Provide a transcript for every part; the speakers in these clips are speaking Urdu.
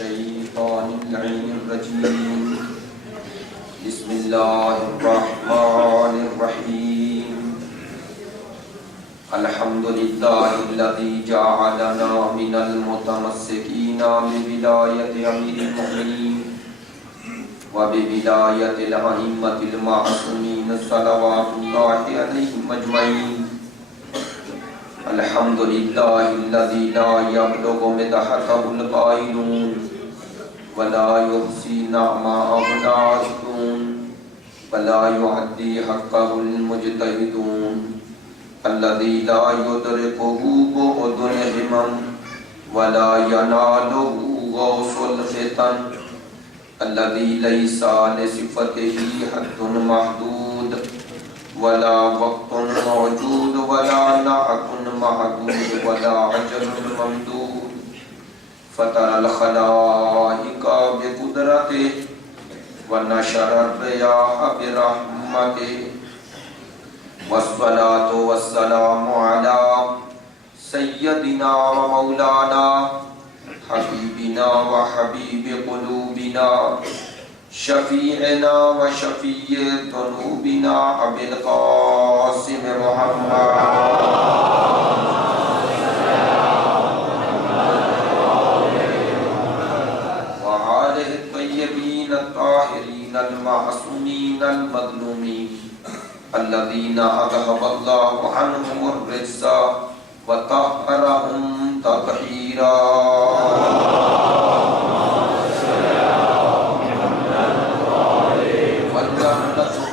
الشيطان اللعين الرجيم بسم الله الرحمن الرحيم الحمد لله الذي جعلنا من المتمسكين بولاية أمير المؤمنين وبولاية الأئمة المعصومين صلوات الله عليهم أجمعين الحمد لله الذي لا يبلغ مدحته القائلون ولا يحصي نعماءه العاشقون ولا يعدي حقه المجتهدون الذي لا يدركه بعد الهمم ولا يناله غوص الفتن الذي ليس لصفته حد محدود ولا وقت موجود ولا نعت محدود ولا عجل ممدود فترى الخلائق بقدرته ونشر الرياح برحمته والصلاة والسلام على سيدنا ومولانا حبيبنا وحبيب قلوبنا شفيعنا وشفيع ذنوبنا أبي القاسم محمد وآله الطيبين الطاهرين المعصومين المظلومين الذين أذهب الله عنهم الرجس وطهرهم تطهيرا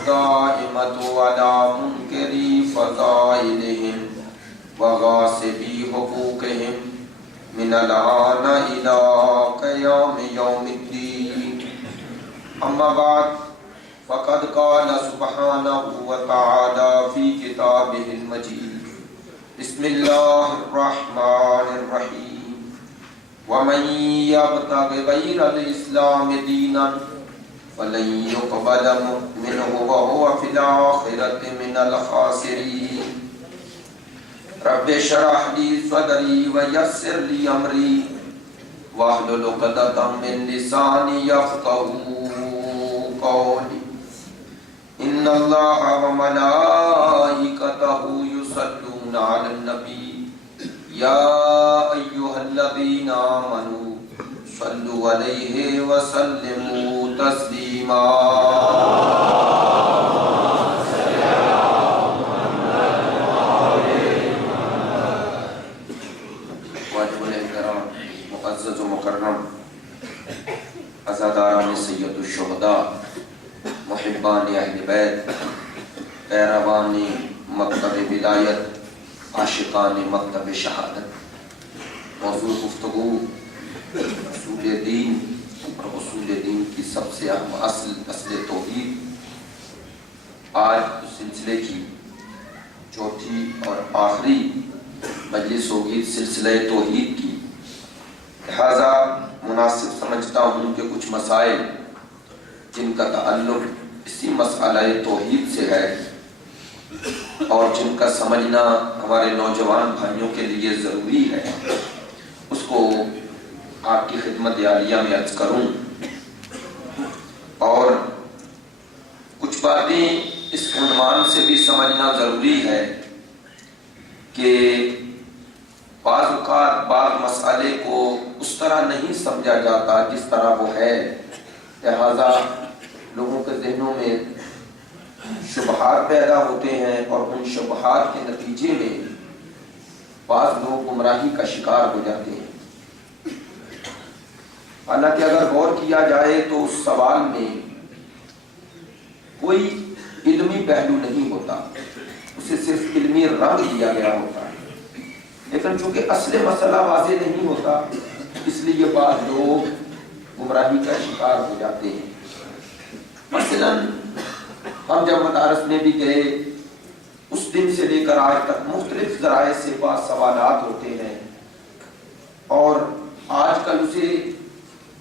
الدائمة على منكري فضائلهم وغاصبي حقوقهم من الآن إلى قيام يوم الدين أما بعد فقد قال سبحانه وتعالى في كتابه المجيد بسم الله الرحمن الرحيم ومن يبتغ غير الإسلام دينا فلن يقبل منه وهو في الآخرة من الخاسرين رب اشرح لي صدري ويسر لي أمري واحلل عقدة من لساني يفقهوا قولي إن الله وملائكته يصلون على النبي يا أيها الذين آمنوا صلوا عليه وسلموا تسلیما واجب الاحترام معزز و مکرم عزاداران سید الشہداء محبان اہل بیت پیروان مکتب ولایت عاشقان مکتب شہادت موضوع گفتگو اصول دین اور اصول دین کی سب سے اہم اصل توحید آج اس سلسلے کی چوتھی اور آخری مجلس ہوگی سلسلہ توحید کی، لہذا مناسب سمجھتا ہوں کہ کچھ مسائل جن کا تعلق اسی مسئلہ توحید سے ہے اور جن کا سمجھنا ہمارے نوجوان بھائیوں کے لیے ضروری ہے، اس کو آپ کی خدمت عالیہ میں عرض کروں، اور کچھ باتیں اس عنوان سے بھی سمجھنا ضروری ہے کہ بعض اوقات بعض مسئلے کو اس طرح نہیں سمجھا جاتا جس طرح وہ ہے، لہذا لوگوں کے ذہنوں میں شبہات پیدا ہوتے ہیں اور ان شبہات کے نتیجے میں بعض لوگ گمراہی کا شکار ہو جاتے ہیں۔ حالانکہ اگر غور کیا جائے تو اس سوال میں کوئی علمی پہلو نہیں ہوتا، اسے صرف علمی رنگ دیا گیا ہوتا ہے، لیکن چونکہ اصل مسئلہ واضح نہیں ہوتا اس لیے بعض لوگ گمراہی کا شکار ہو جاتے ہیں۔ مثلا ہم جب مدارس میں بھی گئے اس دن سے لے کر آج تک مختلف ذرائع سے بعض سوالات ہوتے ہیں، اور آج کل اسے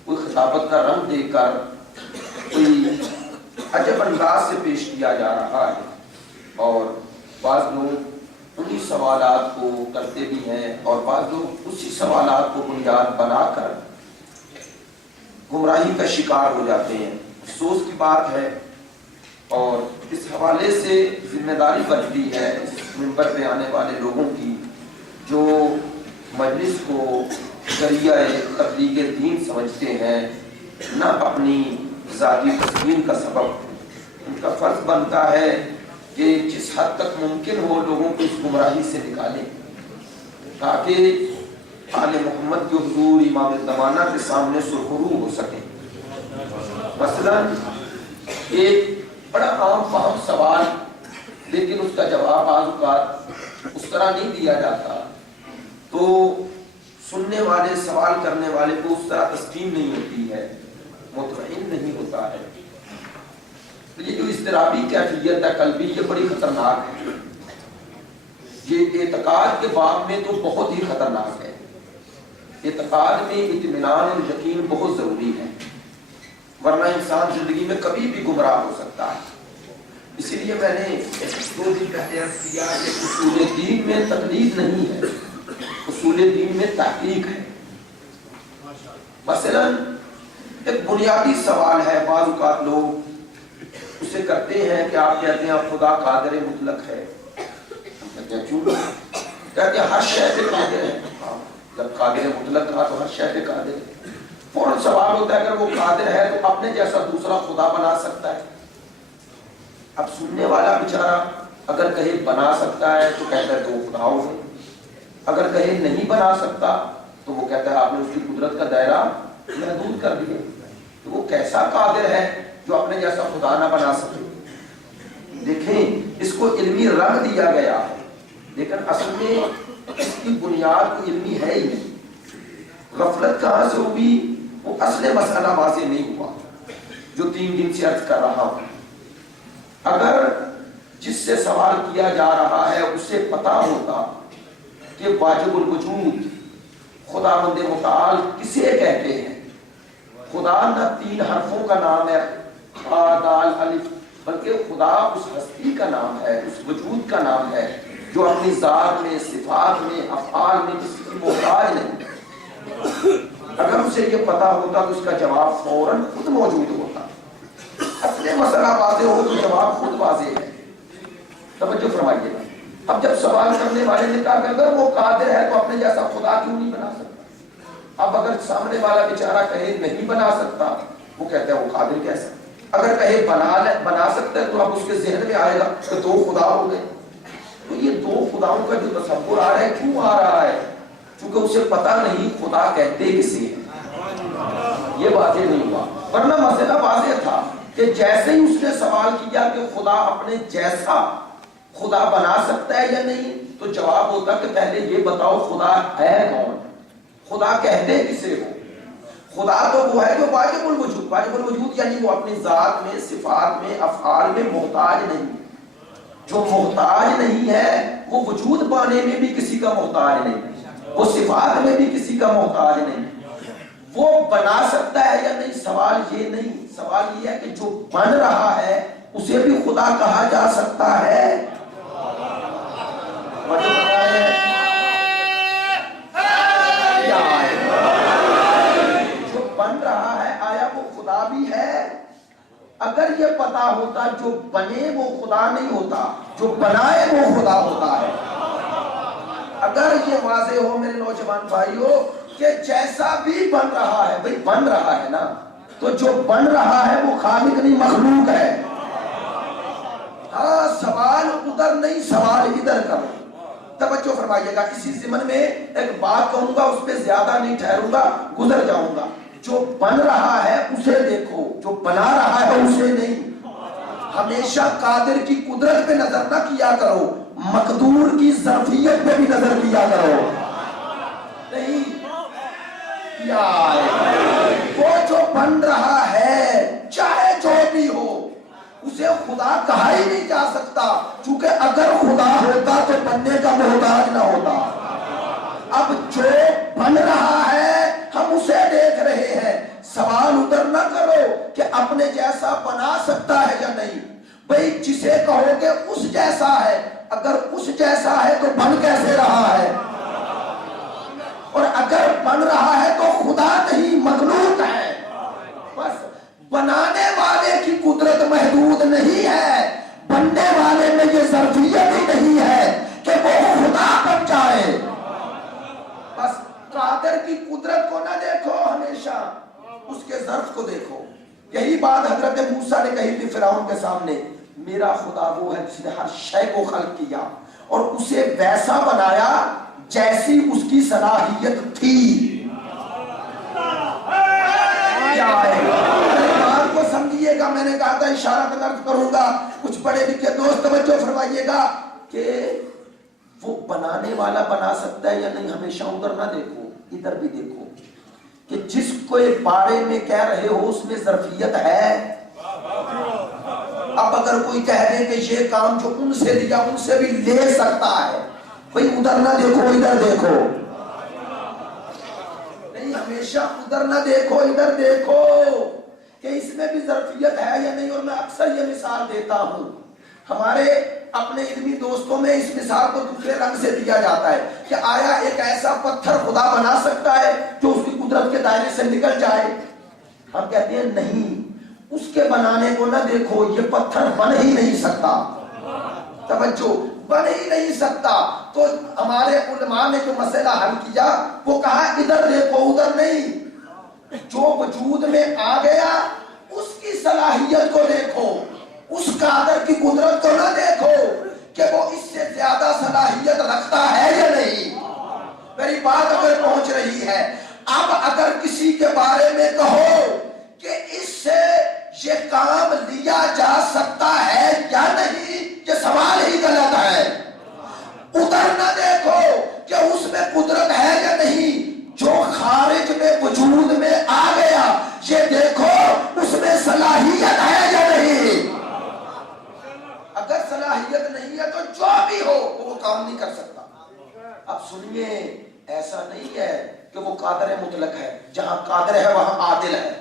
کوئی خطابت کا رنگ دے کر کوئی عجب انداز سے پیش کیا جا رہا ہے، اور بعض لوگ انہی سوالات کو کرتے بھی ہیں اور بعض لوگ اسی سوالات کو بنیاد بنا کر گمراہی کا شکار ہو جاتے ہیں۔ افسوس کی بات ہے، اور اس حوالے سے ذمہ داری بنتی ہے اس منبر پہ آنے والے لوگوں کی، جو مجلس کو ذریعہ تبلیغ دین سمجھتے ہیں، نہ اپنی ذاتی تسکین کا سبب۔ ان کا فرض بنتا ہے کہ جس حد تک ممکن ہو لوگوں کو اس گمراہی سے نکالیں، تاکہ آل محمد کے حضور امام الزمانہ کے سامنے سرخرو ہو سکے۔ مثلا ایک بڑا عام فہم سوال، لیکن اس کا جواب بعض اوقات اس طرح نہیں دیا جاتا، تو سننے والے، سوال کرنے والے کو اس طرح تسکین نہیں ہوتی ہے، مطمئن نہیں ہوتا ہے۔ یہ جو اضطرابی کیفیت ہے قلبی، یہ بڑی خطرناک ہے۔ یہ اعتقاد کے باب میں تو بہت ہی خطرناک ہے۔ اعتقاد میں اطمینان اور یقین بہت ضروری ہے، ورنہ انسان زندگی میں کبھی بھی گمراہ ہو سکتا ہے۔ اسی لیے میں نے 2 دن پہلے عرض کیا کہ اصول دین میں تقلید نہیں ہے، اصول دین میں تحقیق ہے۔ مثلا ایک بنیادی سوال ہے، بعض اوقات لوگ اسے کرتے ہیں کہ آپ کہتے ہیں خدا قادر مطلق ہے، کہتے ہیں کیوں؟ کہتے ہیں ہر شے پہ قادر ہے۔ جب قادر مطلق کہا تو ہر شے پہ قادر ہے۔ فوراً سوال ہوتا ہے اگر وہ قادر ہے تو اپنے جیسا دوسرا خدا بنا سکتا ہے؟ اب سننے والا بیچارہ اگر کہے بنا سکتا ہے تو کہتا ہے 2 خدا ہو گئے، اگر کہے نہیں بنا سکتا تو وہ کہتا ہے آپ نے اس کی قدرت کا دائرہ محدود کر دیا۔ تو وہ کیسا قادر ہے جو اپنے جیسا خدا نہ بنا سکے؟ دیکھیں، اس کو علمی رنگ دیا گیا ہے، لیکن اصل میں اس کی بنیاد کو علمی ہے ہی نہیں۔ غفلت کہاں سے ہوئی؟ وہ اصل مسئلہ واضح نہیں ہوا جو 3 دن سے عرض کر رہا ہوں۔ اگر جس سے سوال کیا جا رہا ہے اسے پتا ہوتا کہ واجب الوجود خداوند متعال کسے کہتے ہیں، خدا نہ 3 حرفوں کا نام ہے با دال الف، بلکہ خدا اس ہستی کا نام ہے، اس وجود کا نام ہے جو اپنی ذات میں، صفات میں، افعال میں کسی کی محتاج نہیں۔ اگر اسے یہ پتا ہوتا تو اس کا جواب فوراً خود موجود ہوتا۔ اصل مسئلہ واضح ہو تو جواب خود واضح ہے۔ توجہ فرمائیے گا۔ اب جب سوال کرنے والے نے کہا کہ اگر وہ قادر ہے تو اپنے جیسا خدا کیوں نہیں بنا سکتا؟ اب اگر سامنے والا بیچارہ کہے نہیں بنا سکتا، وہ کہتا ہے وہ قادر کیسا؟ اگر کہے بنا سکتا ہے تو اب اس کے ذہن میں آئے گا کہ 2 خدا ہو گئے۔ تو یہ 2 خداؤں کا جو تصور آ رہا ہے، کیوں آ رہا ہے؟ چونکہ اسے پتا نہیں خدا کہتے کسے ہیں، یہ واضح نہیں ہوا۔ ورنہ مسئلہ واضح تھا کہ جیسے ہی اس نے سوال کیا کہ خدا اپنے جیسا خدا بنا سکتا ہے یا نہیں، تو جواب ہوتا کہ پہلے یہ بتاؤ خدا ہے کون، خدا کہتے کسے ہو؟ خدا تو وہ ہے جو واجب الوجود، واجب الوجود یعنی وہ اپنی ذات میں، صفات میں، افعال میں محتاج نہیں۔ جو محتاج نہیں ہے وہ وجود پانے میں بھی کسی کا محتاج نہیں، وہ صفات میں بھی کسی کا محتاج نہیں۔ وہ بنا سکتا ہے یا نہیں، سوال یہ نہیں، سوال یہ ہے کہ جو بن رہا ہے اسے بھی خدا کہا جا سکتا ہے؟ جو بن رہا ہے آیا وہ خدا بھی ہے؟ اگر یہ پتا ہوتا جو بنے وہ خدا نہیں ہوتا، جو بنائے وہ خدا ہوتا ہے۔ اگر یہ واضح ہو میرے نوجوان بھائیوں کہ جیسا بھی بن رہا ہے، بھئی بن رہا ہے نا، تو جو بن رہا ہے وہ خالق نہیں مخلوق ہے۔ ہاں، سوال ادھر نہیں، سوال ادھر کرو۔ توجہ فرمائیے گا، کسی ضمن میں ایک بات کہوں گا، اس پہ زیادہ نہیں ٹھہروں گا، گزر جاؤں گا۔ جو بن رہا ہے اسے دیکھو، جو بنا رہا ہے اسے نہیں۔ ہمیشہ قادر کی قدرت پہ نظر نہ کیا کرو، مقدور کی ظرفیت پہ بھی نظر کیا کرو۔ نہیں، وہ جو بن رہا ہے چاہے جو بھی ہو اسے خدا کہا ہی نہیں جا سکتا، چونکہ اگر خدا ہوتا تو بننے کا محتاج نہ ہوتا۔ اب جو بن رہا ہے ہم اسے دیکھ رہے ہیں، سوال ادھر نہ کرو کہ اپنے جیسا بنا سکتا ہے یا نہیں۔ بھئی جسے کہو کہ اس جیسا ہے، اگر اس جیسا ہے تو بن کیسے رہا ہے؟ اور اگر بن رہا ہے تو خدا نہیں مخلوق ہے۔ نہیں ہے، بننے والے میں یہ ظرفیت ہی نہیں ہے کہ وہ خدا بن جائے۔ بس قادر کی قدرت کو نہ دیکھو، ہمیشہ اس کے ظرف کو دیکھو۔ یہی بات حضرت موسیٰ نے کہی تھی فرعون کے سامنے، میرا خدا وہ ہے جس نے ہر شے کو خلق کیا اور اسے ویسا بنایا جیسی اس کی صلاحیت تھی۔ کیا ہے بات کو سمجھیے گا، میں نے کہا تھا اشارہ میں درد کروں گا، کچھ بڑے لکھے دوست توجہ فرمائیے گا کہ وہ بنانے والا بنا سکتا ہے یا نہیں، ہمیشہ ادھر نہ دیکھو، ادھر بھی دیکھو کہ جس کو بارے میں کہہ رہے ہو اس میں ظرفیت ہے۔ اب اگر کوئی کہہ دے کہ یہ کام جو ان سے لیا ان سے بھی لے سکتا ہے، بھئی ادھر نہ دیکھو ادھر دیکھو، نہیں ہمیشہ ادھر نہ دیکھو ادھر دیکھو کہ اس میں بھی ظرفیت ہے یا نہیں۔ اور میں اکثر یہ مثال دیتا ہوں، ہمارے اپنے علمی دوستوں میں اس مثال کو دوسرے رنگ سے دیا جاتا ہے کہ آیا ایک ایسا پتھر خدا بنا سکتا ہے جو اس کی قدرت کے دائرے سے نکل جائے؟ ہم کہتے ہیں نہیں، اس کے بنانے کو نہ دیکھو، یہ پتھر بن ہی نہیں سکتا، توجہ بن ہی نہیں سکتا۔ تو ہمارے علماء نے جو مسئلہ حل کیا وہ کہا ادھر دیکھو ادھر نہیں، جو وجود میں آ گیا اس کی صلاحیت کو دیکھو، اس قادر کی قدرت کو نہ دیکھو کہ وہ اس سے زیادہ صلاحیت رکھتا ہے یا نہیں۔ میری بات اگر پہنچ رہی ہے، اب اگر کسی کے بارے میں کہو کہ اس سے یہ کام لیا جا سکتا ہے یا نہیں، یہ سوال ہی غلط ہے۔ ادھر نہ دیکھو کہ اس میں قدرت ہے یا نہیں، جو خارج میں وجود میں آ گیا یہ دیکھو اس میں صلاحیت ہے یا نہیں۔ اگر صلاحیت نہیں ہے تو جو بھی ہو وہ کام نہیں کر سکتا۔ اب سنیے، ایسا نہیں ہے کہ وہ قادر مطلق ہے، جہاں قادر ہے وہاں عادل ہے۔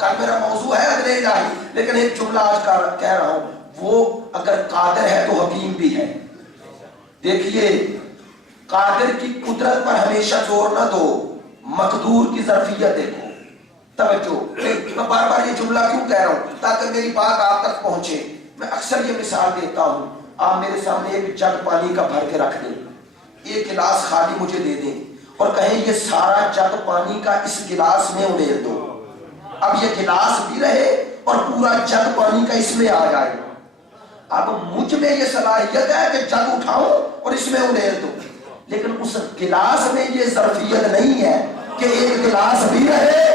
کل میرا موضوع ہے عدل الہی، لیکن ایک جملہ آج کہہ رہا ہوں، وہ اگر قادر ہے تو حکیم بھی ہے۔ دیکھیے، قادر کی قدرت پر ہمیشہ زور نہ دو، مقدور کی ظرفیت دیکھو۔ توجہ، میں بار بار یہ جملہ کیوں کہہ رہا ہوں؟ تاکہ میری بات آپ تک پہنچے۔ میں اکثر یہ مثال دیتا ہوں، آپ میرے سامنے ایک جگ پانی کا بھر کے رکھ دیں، ایک گلاس خالی مجھے دے دیں اور کہیں یہ سارا جگ پانی کا اس گلاس میں اڑیل دو۔ اب یہ گلاس بھی رہے اور پورا جگ پانی کا اس میں آ جائے۔ اب مجھ میں یہ صلاحیت ہے کہ جگ اٹھاؤں اور اس میں اڑیل دو، لیکن اس گلاس میں یہ ظرفیت نہیں ہے کہ ایک گلاس بھی رہے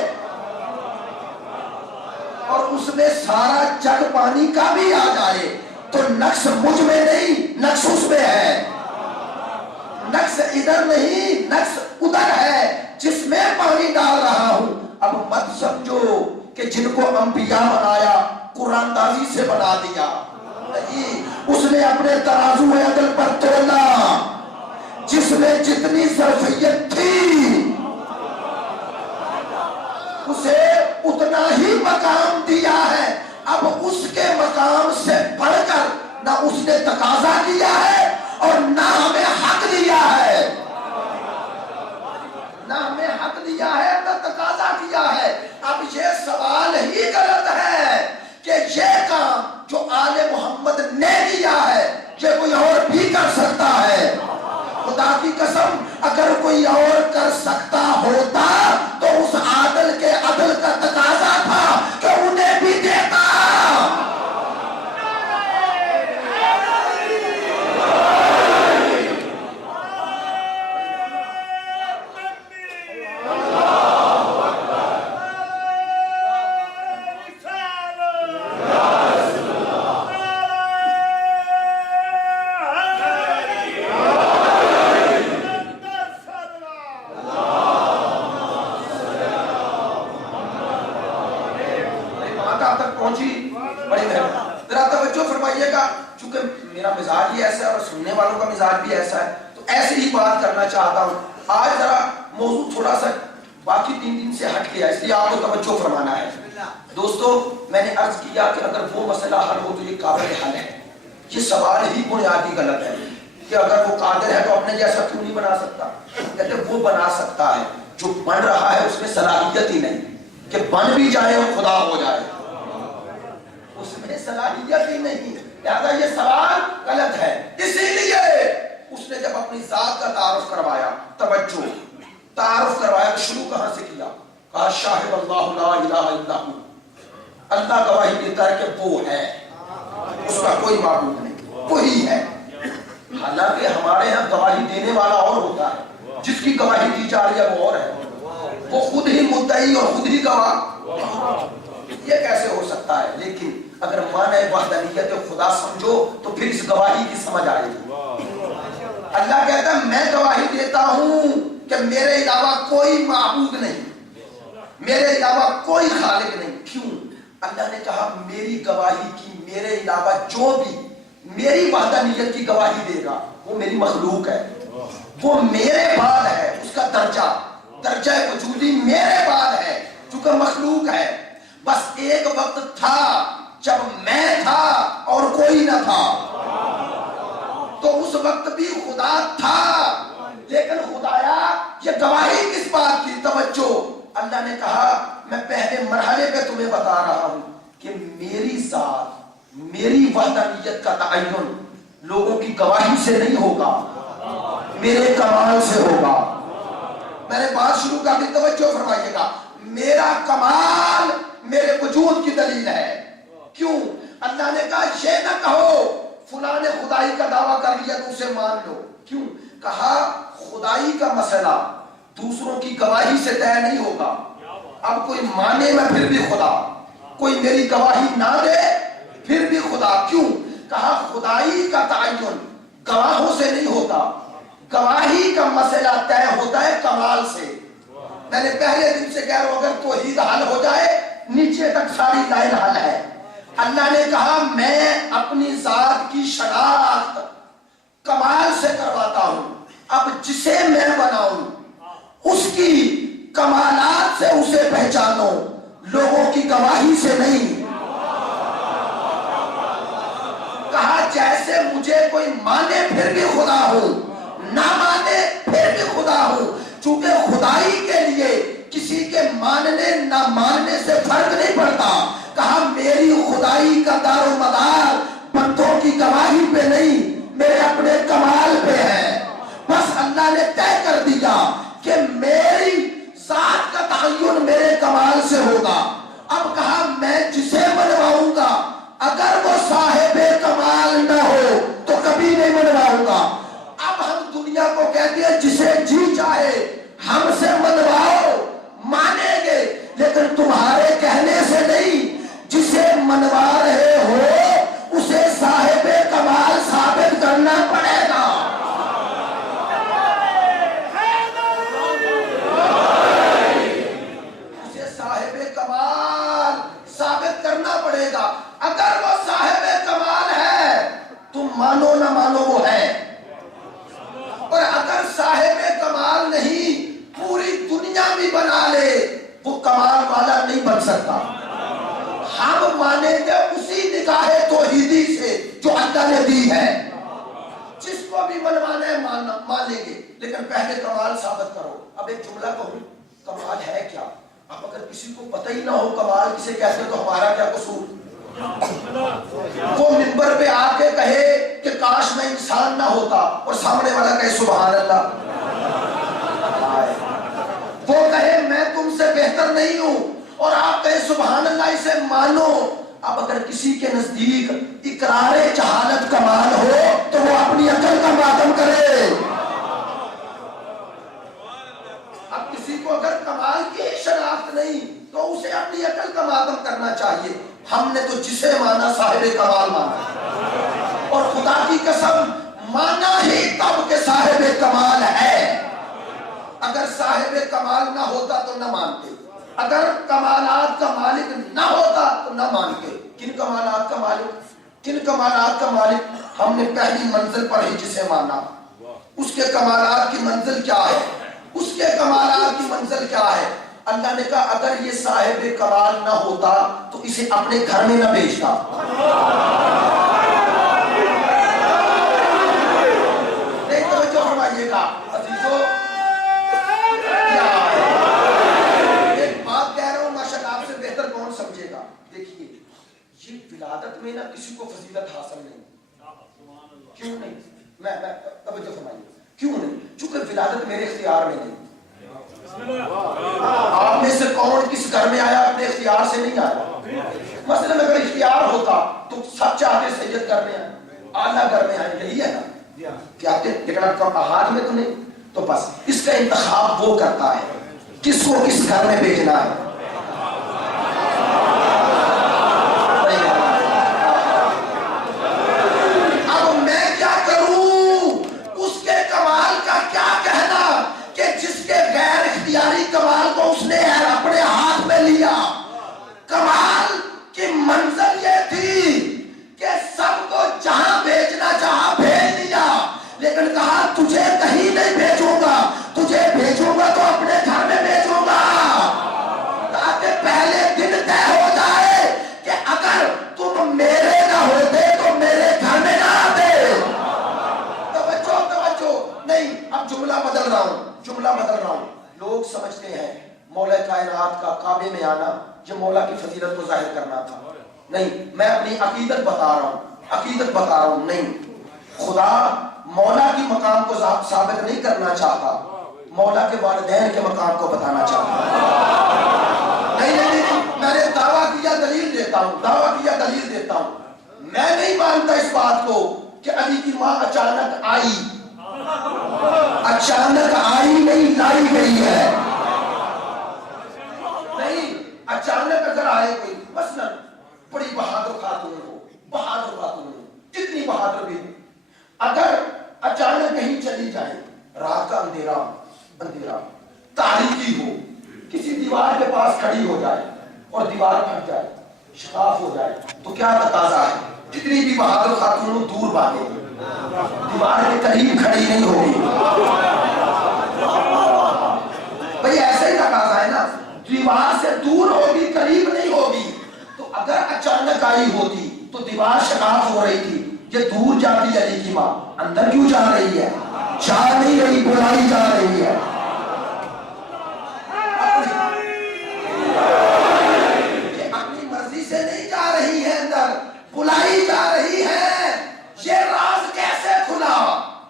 اور اس میں سارا جگ پانی کا بھی آ جائے۔ تو نقص مجھ میں نہیں، نقص اس میں ہے۔ نقص ادھر نہیں، نقص ادھر ہے جس میں پانی ڈال رہا ہوں۔ اب مت سمجھو کہ جن کو انبیاء بنایا قرآن دازی سے بنا دیا، نہیں، اس نے اپنے ترازو عدل پر تولا، جس میں جتنی ظرفیت تھی اسے اتنا ہی مقام دیا ہے۔ اب اس کے مقام سے بڑھ کر نہ اس نے تقاضا کیا ہے اور نہ ہمیں حق دیا ہے، نہ ہمیں حق دیا ہے نہ تقاضا کیا ہے۔ اب یہ سوال ہی غلط ہے کہ یہ کام جو آل محمد نے کیا ہے یہ کوئی اور بھی کر سکتا ہے۔ خدا کی قسم، اگر کوئی اور کر سکتا ہوتا تو اس عادل کے عدل کا تقاضا تھا کہ انہیں بھی دیتا۔ مزاج ہی ایسا ہے اور سننے والوں کا مزاج بھی ایسا ہے، تو ایسے ہی بات کرنا چاہتا ہوں۔ آج ذرا موضوع تھوڑا سا باقی 3 دن سے ہٹ گیا، اس لیے آپ کو توجہ فرمانا ہے۔ دوستو، میں نے عرض کیا کہ اگر وہ مسئلہ حل ہو تو یہ قابل حل ہے۔ یہ سوال ہی بنیادی غلط ہے کہ اگر وہ قادر ہے تو اپنے جیسا کیوں نہیں بنا سکتا؟ کہتے وہ بنا سکتا ہے، جو بن رہا ہے اس میں صلاحیت ہی نہیں کہ بن بھی جائے اور خدا ہو جائے، اس میں صلاحیت ہی نہیں، لہذا یہ سوال غلط ہے۔ اسی لیے اس نے جب اپنی ذات کا تعارف کروایا، توجہ، تعارف کروایا تو شروع کہاں سے کیا؟ کہا شاہد اللہ لا الہ الا ہو، اللہ گواہی دیتا ہے کہ وہ ہے، اس کا کوئی معبود نہیں، وہی ہے۔ حالانکہ ہمارے ہاں گواہی دینے والا اور ہوتا ہے، جس کی گواہی دی جا رہی ہے وہ اور ہے، وہ خود ہی مدعی اور خود ہی گواہ، یہ کیسے ہو سکتا ہے؟ لیکن اگر معنی وحدانیت خدا سمجھو تو پھر اس گواہی کی سمجھ آئے گی۔ اللہ کہتا ہے میں گواہی دیتا ہوں کہ میرے علاوہ کوئی معبود نہیں، میرے علاوہ کوئی خالق نہیں۔ کیوں؟ اللہ نے کہا میری گواہی کی میرے علاوہ جو بھی میری وحدانیت کی گواہی دے گا وہ میری مخلوق ہے، وہ میرے بعد ہے، اس کا درجہ وجودی میرے بعد ہے، چونکہ مخلوق ہے۔ بس ایک وقت تھا جب میں تھا اور کوئی نہ تھا، تو اس وقت بھی خدا تھا، لیکن خدایا یہ گواہی کس بات کی؟ توجہ، اللہ نے کہا میں پہلے مرحلے پہ تمہیں بتا رہا ہوں کہ میری ذات، میری وحدانیت کا تعین لوگوں کی گواہی سے نہیں ہوگا، میرے کمال سے ہوگا۔ میں نے بات شروع کر دی، توجہ فرمائیے گا۔ میرا کمال میرے وجود کی دلیل ہے۔ کیوں؟ اللہ نے کہا یہ نہ کہو فلاں نے خدائی کا دعویٰ کر لیا تو اسے مان لو۔ کیوں؟ کہا خدائی کا مسئلہ دوسروں کی گواہی سے طے نہیں ہوگا۔ اب کوئی مانے میں پھر بھی خدا، کوئی میری گواہی نہ دے پھر بھی خدا۔ کیوں؟ کہا خدائی کا تعین گواہوں سے نہیں ہوتا، گواہی کا مسئلہ طے ہوتا ہے کمال سے۔ میں نے پہلے دن سے کہہ رہا ہوں اگر توحید حل ہو جائے نیچے تک ساری لائن حل ہے۔ اللہ نے کہا میں اپنی ذات کی شناخت کمال سے کرواتا ہوں، اب جسے میں بناؤں اس کی کمالات سے اسے پہچانو، لوگوں کی گواہی سے نہیں۔ کہا جیسے مجھے کوئی مانے پھر بھی خدا ہوں، نہ مانے پھر بھی خدا ہوں، چونکہ خدائی کے لیے کسی کے ماننے نہ ماننے سے فرق نہیں پڑتا۔ کہا میری خدائی کا دار و مدار بندوں کی گواہی پہ نہیں، میرے اپنے کمال پہ ہے۔ بس اللہ نے طے کر دیا کہ میری ذات کا تعین میرے کمال سے ہوگا۔ اب کہا میں جسے منواؤں گا اگر وہ صاحب کمال نہ ہو تو کبھی نہیں منواؤں گا۔ اب ہم دنیا کو کہتے ہیں جسے جی چاہے ہم سے منواؤ، مانیں گے، لیکن تمہارے کہنے سے نہیں، جسے منوا رہے ہو اسے صاحب کمال ثابت کرنا پڑے گا۔ اسے صاحب کمال ثابت کرنا پڑے گا۔ اگر وہ صاحب کمال ہے تم مانو نہ مانو وہ ہے، اور اگر صاحب کمال نہیں پوری دنیا بھی بنا لے وہ کمال والا نہیں بن سکتا۔ ہم مانیں گے اسی نگاہ توحیدی سے جو اللہ نے دی ہے، جس کو بھی منوانا ہے مان لیں گے، لیکن پہلے کمال ثابت کرو۔ اب ایک جملہ کہوں، کمال ہے کیا؟ اب اگر کسی کو پتہ ہی نہ ہو کمال کسے کہتے تو ہمارا کیا قصور؟ وہ منبر پہ آ کے کہے کہ کاش میں انسان نہ ہوتا اور سامنے والا کہے سبحان اللہ، وہ کہے میں تم سے بہتر نہیں ہوں اور آپ کہیں سبحان اللہ، اسے مانو۔ اب اگر کسی کے نزدیک اقرار جہالت کمال ہو تو وہ اپنی عقل کا ماتم کرے۔ اب کسی کو اگر کمال کی شناخت نہیں تو اسے اپنی عقل کا ماتم کرنا چاہیے۔ ہم نے تو جسے مانا صاحب کمال مانا، اور خدا کی قسم مانا ہی تب کہ صاحب کمال ہے۔ اگر صاحب کمال نہ ہوتا تو نہ مانتے، اگر کمالات کا مالک نہ ہوتا تو نہ مانتے۔ کن کمالات کا مالک؟ کن کمالات کا مالک؟ ہم نے پہلی منزل پر ہی جسے مانا، اس کے کمالات کی منزل کیا ہے؟ اس کے کمالات کی منزل کیا ہے؟ اللہ نے کہا اگر یہ صاحب کمال نہ ہوتا تو اسے اپنے گھر میں نہ بھیجتا۔ نہیں توجہ فرمائیے گا عزیزو، ایک بات کہہ رہا ہوں ماشاءاللہ آپ سے بہتر کون سمجھے گا۔ دیکھیے یہ ولادت میں نہ کسی کو فضیلت حاصل نہیں. کیوں نہیں؟ میں توجہ فرمائیے, کیوں نہیں؟ چونکہ ولادت میرے اختیار میں نہیں. آپ میں سے کون کس گھر میں آیا اپنے اختیار سے نہیں آیا؟ مثلا اگر اختیار ہوتا تو سب چاہتے سید گھر میں آئے, اعلیٰ گھر میں آئے, یہی ہے نا کیا لیکن آپ ہاتھ میں تو نہیں. تو بس اس کا انتخاب وہ کرتا ہے کس کو کس گھر میں بھیجنا ہے. اب میں کیا کروں اس کے کمال کا کیا کہنا کہ جس کے غیر اختیاری کمال کو اس نے اپنے ہاتھ میں لیا. کمال کی منزل یہ تھی کہ سب کو جہاں بھیجنا چاہا بھیج دیا, لیکن کہا تجھے کہیں نہیں بھیجوں گا, تجھے بھیجوں گا تو اپنے گھر میں بھیجوں گا, تاکہ پہلے دن طے ہو جائے کہ اگر تم میرے نہ ہوتے تو میرے گھر میں نہ آتے. توجہ نہیں, اب جملہ بدل رہا ہوں. لوگ سمجھتے ہیں مولا کائنات کا کعبے میں آنا یہ مولا کی فضیلت کو ظاہر کرنا تھا. نہیں, میں اپنی عقیدت بتا رہا ہوں. نہیں, خدا مولا کی مقام کو ثابت نہیں کرنا چاہتا, مولا کے والدین کے مقام کو بتانا چاہتا. نہیں, میں نے دعویٰ کیا دلیل دیتا ہوں. میں نہیں مانتا اس بات کو کہ علی کی ماں اچانک آئی نہیں, لائی گئی ہے. نہیں, اچانک اگر آئے گئی مثلا بڑی بہادر خاتون ہو, کتنی بہادر بھی, اگر اچانک کہیں چلی جائے, رات کا اندھیرا تاریکی ہو, کسی دیوار کے پاس کھڑی ہو جائے اور دیوار پھٹ جائے, شفاف ہو جائے, تو کیا تقاضا ہے؟ جتنی بھی بہادر خاتون دور بھاگے, دیوار کے قریب کھڑی نہیں ہوگی. بھئی ایسا ہی تقاضا ہے نا, دیوار سے دور ہوگی, قریب نہیں ہوگی. تو اگر اچانک آئی ہوتی تو دیوار شکاف ہو رہی تھی, یہ دور جاتی علی کی ماں, اندر کیوں جا رہی ہے؟ جا نہیں رہی, بلائی جا رہی ہے. اپنی مرضی سے نہیں جا رہی ہے, اندر بلائی جا رہی ہے. یہ راز کیسے کھلا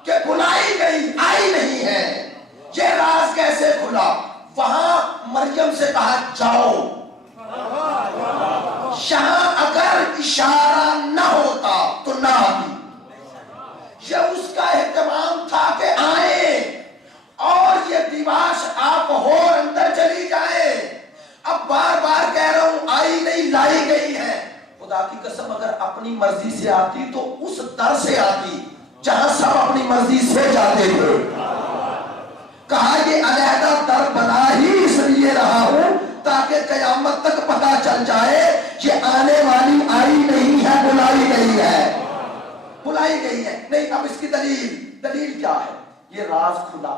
کہ بلائی گئی, آئی نہیں ہے؟ یہ راز کیسے کھلا؟ وہاں مریم سے کہا جاؤ, یہاں اگر اشارہ نہ ہوتا تو نہ آتی. یہ اس کا اہتمام تھا کہ آئیں, اور یہ دیواش آپ ہو اندر چلی جائیں. اب بار بار کہہ رہا ہوں, آئی نہیں, لائی گئی ہے. خدا کی قسم اگر اپنی مرضی سے آتی تو اس در سے آتی جہاں سب اپنی مرضی سے جاتے تھے. کہا یہ علیحدہ در بنا ہی اس لیے رہا ہوں تاکہ قیامت تک پتہ چل جائے یہ آنے والی آئی نہیں ہے, بلائی گئی ہے. نہیں, اب اس کی دلیل کیا ہے؟ یہ راز کھلا.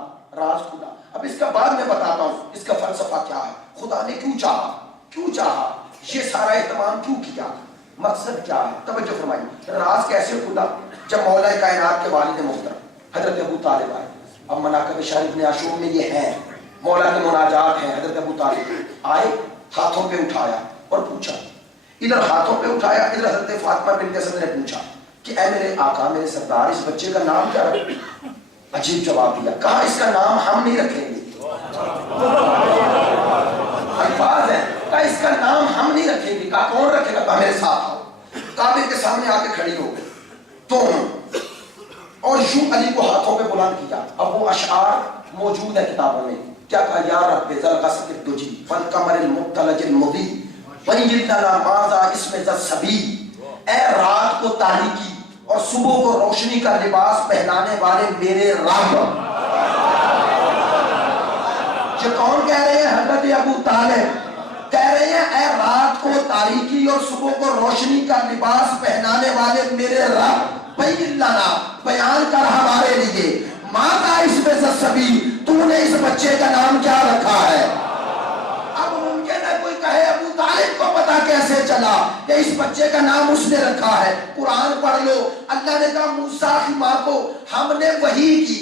اب اس کا بعد میں بتاتا ہوں اس کا فلسفہ کیا ہے. خدا نے کیوں چاہا, یہ سارا اہتمام کیوں کیا, مقصد کیا ہے؟ توجہ فرمائیے. راز کیسے کھلا؟ جب مولا کائنات کے والد محترم حضرت ابو طالب آئے. اب مناقب شریف نے عاشور میں یہ ہیں, مولا کے مناجات ہیں. حضرت ابو طالب آئے, ہاتھوں پہ اٹھایا اور پوچھا, ادھر ہاتھوں پہ اٹھایا, ادھر حضرت فاطمہ بنت اسد نے پوچھا کہ اے میرے آقا, میرے سردار, اس بچے کا نام کیا رکھیں؟ عجیب جواب دیا. کہا اس کا نام ہم نہیں رکھیں گے. الفاظ ہیں, کہا اس کا نام ہم نہیں رکھیں گے. کہا کون رکھے گا؟ کہا میرے ساتھ آؤ. کعبے کے سامنے آ کے کھڑی ہو گئی تو اور یوں علی کو ہاتھوں پہ بلند کیا. اب وہ اشعار موجود ہے کتابوں میں. کیا کہا؟ یا رب ذل غسق الدجی فالقمر المبتلج المضی بین لنا ماذا اسم ذا الصبی. اے رات کو تاریکی اور صبح کو روشنی کا لباس پہنانے والے میرے رب. یہ کون کہہ رہے ہیں؟ حضرت ابو طالب کہہ رہے ہیں اے رات کو تاریکی اور صبح کو روشنی کا لباس پہنانے والے میرے رب, بین لنا, بیان کر ہمارے لیے, ماذا اسم ذا الصبی, تو نے اس بچے کا نام کیا رکھا ہے؟ اب ممکن ہے کوئی کہے ابو طالب کو پتا کیسے چلا کہ اس بچے کا نام اس نے رکھا ہے؟ قرآن پڑھ لو. اللہ نے کہا موسیٰ کی ماں کو ہم نے وحی کی,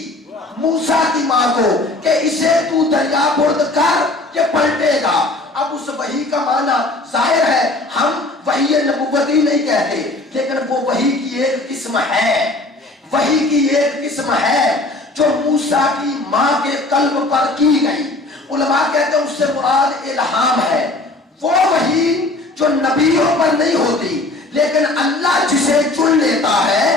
موسیٰ کی ماں کو, کہ اسے تو دریا برد کر, یہ پلٹے گا. اب اس وحی کا معنی ظاہر ہے ہم وحی نبوتی نہیں کہتے، لیکن وہ وحی کی ایک قسم ہے، وحی کی ایک قسم ہے جو موسیٰ کی ماں کے قلب پر کی گئی۔ علماء کہتے ہیں اس سے مراد الہام ہے، وہ وحی جو نبیوں پر نہیں ہوتی، لیکن اللہ جسے چن لیتا ہے،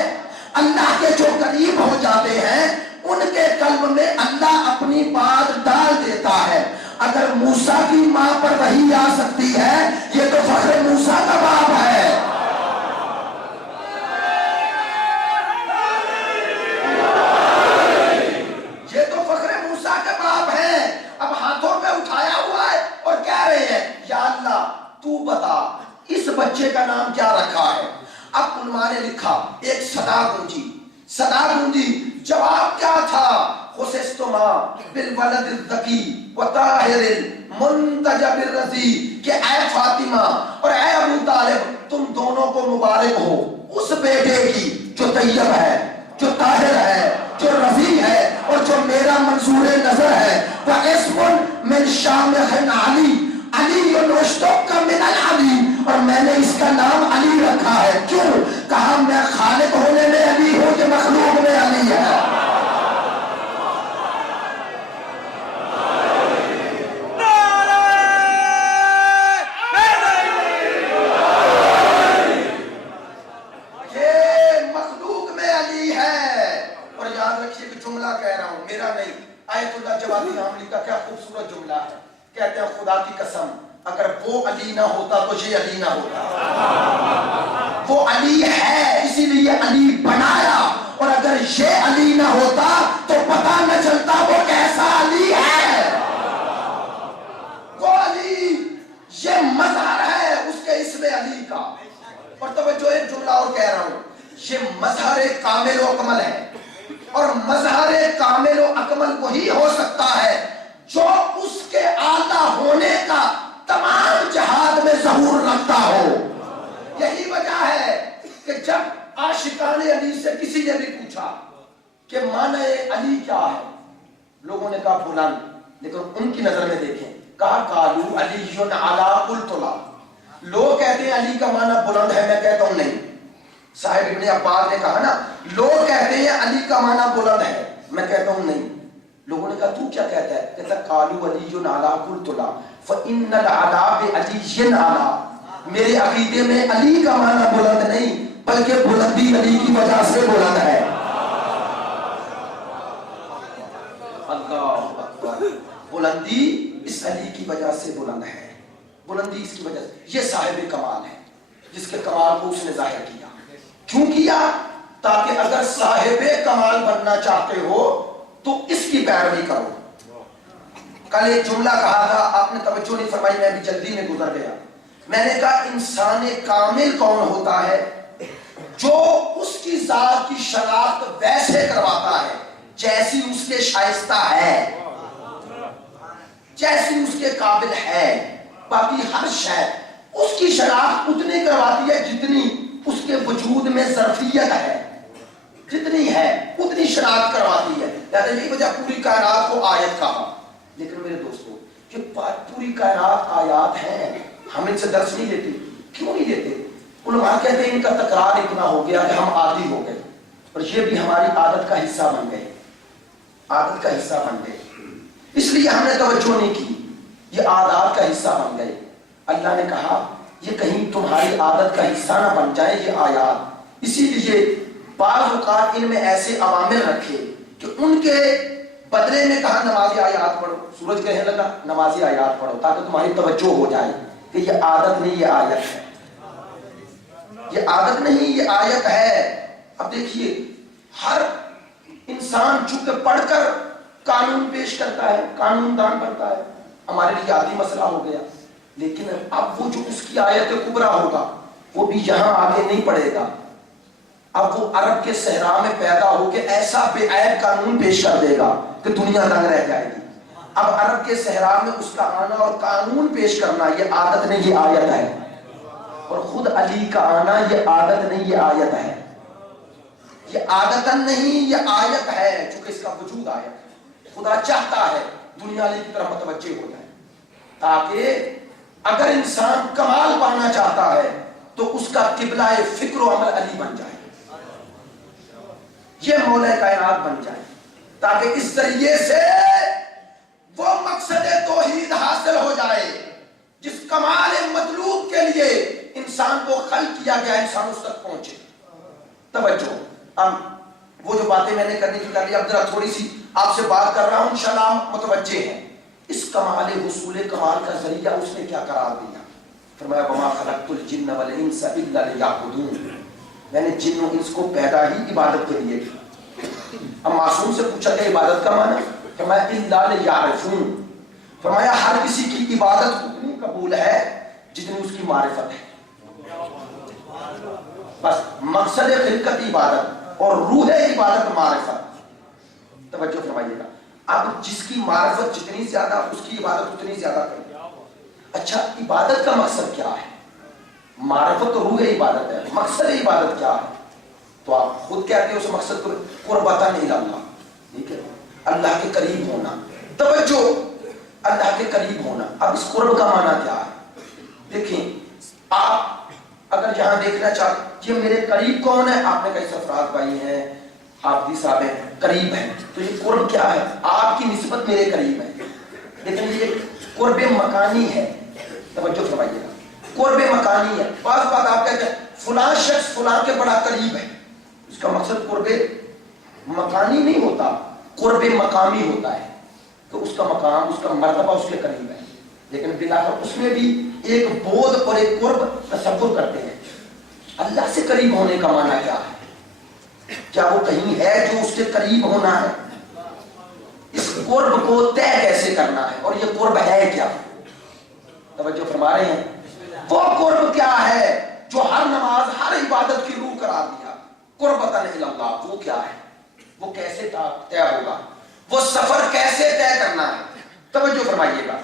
اللہ کے جو قریب ہو جاتے ہیں ان کے قلب میں اللہ اپنی بات ڈال دیتا ہے۔ اگر موسیٰ کی ماں پر وحی آ سکتی ہے، یہ تو فخر موسیٰ کا باپ ہے۔ یہ تو فخر موسیٰ کا باپ ہے۔ اب ہاتھوں میں اٹھایا ہوا ہے اور کہہ رہے ہیں یا اللہ تو بتا اس بچے کا نام کیا رکھا ہے۔ اب علماء نے لکھا ایک صدا گونجی، جواب کیا تھا؟ خصصتما بالولد الذکی وطاہر منتجب الرضی، کہ اے فاطمہ اور اے ابو طالب تم دونوں کو مبارک ہو اس بیٹے کی جو طیب ہے، جو طاہر ہے، جو رضی ہے اور جو میرا منظور نظر ہے۔ وَاسْمٌ مِّن شَامِخٍ عَلِی، علی رشتق کا من العلی، اور میں نے اس کا نام علی رکھا ہے۔ کیوں؟ کہا میں خالق ہونے میں علی ہوں کہ مخلوق میں علی ہے۔ یہ مخلوق میں علی ہے۔ اور یاد رکھیے کہ جملہ کہہ رہا ہوں میرا نہیں، آیت اللہ جواتی حاملی کا کیا خوبصورت جملہ ہے۔ کہتے ہیں خدا کی قسم اگر وہ علی نہ ہوتا تو یہ علی نہ ہوتا۔ وہ علی ہے اسی لیے علی بنایا، اور اگر یہ علی نہ ہوتا تو پتہ نہ چلتا وہ کیسا علی ہے۔ وہ علی یہ مظہر ہے اس کے اسم علی کا۔ اور توجہ ایک جملہ اور کہہ رہا ہوں، یہ مظہر کامل و اکمل ہے، اور مظہر کامل و اکمل وہی ہو سکتا ہے جو اس کے اعلیٰ ہونے کا تمام جہاد میں ظہور رکھتا ہو۔ یہی وجہ ہے کہ جب عاشقان علی سے کسی نے بھی پوچھا کہ معنی علی کیا ہے، لوگوں نے کہا بلند، لیکن ان کی نظر میں دیکھیں کہا قالو علی علی قلتلا، لوگ کہتے ہیں علی کا معنی بلند ہے، میں کہتا ہوں نہیں۔ صاحب ابن عباد نے کہا نا لوگ کہتے ہیں علی کا معنی بلند ہے، میں کہتا ہوں نہیں۔ لوگوں نے کہا تو کیا کہتا ہے؟ کہتا قالو علی علی قلتلا فإن العلی بعلی علی، میرے عقیدے میں علی کا معنی بلند نہیں بلکہ بلندی علی کی وجہ سے بلند ہے۔ اللہ اکبر، بلندی اس علی کی وجہ سے بلند ہے، بلندی اس کی وجہ سے۔ یہ صاحب کمال ہے جس کے کمال کو اس نے ظاہر کیا۔ کیوں کیا؟ تاکہ اگر صاحب کمال بننا چاہتے ہو تو اس کی پیروی کرو۔ کل ایک جملہ کہا تھا، آپ نے توجہ نہیں فرمائی، میں بھی جلدی میں گزر گیا۔ میں نے کہا انسان کامل کون ہوتا ہے؟ جو اس کی ذات کی شناخت ویسے کرواتا ہے جیسی اس کے شائستہ ہے، جیسی اس کے قابل ہے۔ باقی ہر شے اس کی شناخت اتنی کرواتی ہے جتنی اس کے وجود میں ظرفیت ہے، جتنی ہے اتنی شناخت کرواتی ہے۔ یعنی وجہ پوری کائنات کو آیت کہا، لیکن میرے دوستو یہ پوری کائنات آیات ہیں، ہم ان سے درس نہیں لیتے۔ کیوں نہیں لیتے؟ علماء کہتے ہیں ان کا تکرار اتنا ہو گیا کہ ہم عادی ہو گئے، اور یہ بھی ہماری عادت کا حصہ بن گئے، عادت کا حصہ بن گئے، اس لیے ہم نے توجہ نہیں کی، یہ عادات کا حصہ بن گئے۔ اللہ نے کہا یہ کہیں تمہاری عادت کا حصہ نہ بن جائے یہ آیات، اسی لیے بعض اوقات ان میں ایسے عوامل رکھے کہ ان کے بدلے میں کہا نمازی آیات پڑھو، سورج کہنے لگا نمازی آیات پڑھو تاکہ تمہاری توجہ ہو جائے کہ یہ عادت نہیں یہ آیت ہے، یہ عادت نہیں یہ آیت ہے۔ اب دیکھیے ہر انسان چونکہ پڑھ کر قانون پیش کرتا ہے، قانون دان بنتا ہے، ہمارے لیے عادی مسئلہ ہو گیا، لیکن اب وہ جو اس کی آیت کبریٰ ہوگا وہ بھی یہاں آگے نہیں پڑھے گا، اب وہ عرب کے صحرا میں پیدا ہو کے ایسا بے عیب قانون پیش کر دے گا کہ دنیا دنگ رہ جائے گی۔ اب عرب کے صحرا میں اس کا آنا اور قانون پیش کرنا یہ عادت نہیں یہ آیت ہے، اور خود علی کا آنا یہ عادت نہیں یہ آیت ہے، یہ عادتاً نہیں یہ آیت ہے، چونکہ اس کا وجود آیت ہے۔ خدا چاہتا ہے دنیا علی کی طرف متوجہ ہو جائے تاکہ اگر انسان کمال پانا چاہتا ہے تو اس کا قبلہ فکر و عمل علی بن جائے، یہ مولا کائنات بن جائے، تاکہ اس ذریعے سے وہ مقصد توحید حاصل ہو جائے جس کمال مطلوب کے لیے انسان کو خلق کیا گیا، انسان اس تک پہنچے۔ توجہ، اب وہ جو باتیں میں نے کرنی تھی کر لی، اب ذرا تھوڑی سی آپ سے بات کر رہا ہوں، انشاءاللہ آپ متوجہ ہیں۔ اس کمال حصول کمال کا ذریعہ اس نے کیا قرار دیا؟ فرمایا وما خلقت الجن والانس الا لیعبدون، میں نے جن و انس کو پیدا ہی عبادت کے لیے کیا۔ اب معصوم سے پوچھا کہ عبادت کا معنی؟ فرمایا الا لیعرفون، فرمایا ہر کسی کی عبادت اتنی قبول ہے جتنی اس کی معرفت ہے۔ بس مقصد خلقت عبادت اور روح عبادت معرفت۔ توجہ فرمائیے گا، اب جس کی معرفت جتنی زیادہ اس کی عبادت اتنی زیادہ کرے۔ اچھا، عبادت کا مقصد کیا ہے؟ معرفت تو روح عبادت ہے، مقصد عبادت کیا ہے؟ تو آپ خود کہتے ہیں اس مقصد کو قربتاً الی اللہ، ٹھیک ہے، اللہ کے قریب ہونا۔ توجہ، اللہ کے قریب ہونا۔ اب اس قرب کا معنی کیا ہے؟ دیکھیں، آپ اگر یہاں دیکھنا چاہتے یہ میرے قریب کون ہے، آپ نے کئی سفرات بھائی ہیں، آپ بھی صاحب ہیں، قریب ہیں، تو یہ قرب کیا ہے؟ آپ کی نسبت میرے قریب ہے، لیکن یہ قرب مکانی ہے۔ توجہ فرمائیے گا، قرب مکانی ہے۔ بعض بات آپ کہتے ہیں فلاں شخص فلاں کے بڑا قریب ہے، اس کا مقصد قرب مکانی نہیں ہوتا، قرب مقامی ہوتا ہے، تو اس کا مقام، اس کا مرتبہ اس کے قریب ہے، لیکن بلاخر اس میں بھی ایک بود اور ایک قرب تصور کرتے ہیں۔ اللہ سے قریب ہونے کا معنی کیا ہے؟ کیا وہ کہیں ہے جو اس کے قریب ہونا ہے؟ اس قرب کو طے کیسے کرنا ہے، اور یہ قرب ہے کیا؟ توجہ فرما رہے ہیں؟ وہ قرب کیا ہے جو ہر نماز، ہر عبادت کی روح قرار دیا؟ قربتاً الی اللہ، وہ کیا ہے؟ وہ کیسے طے ہوگا؟ وہ سفر کیسے طے کرنا ہے؟ توجہ فرمائیے گا،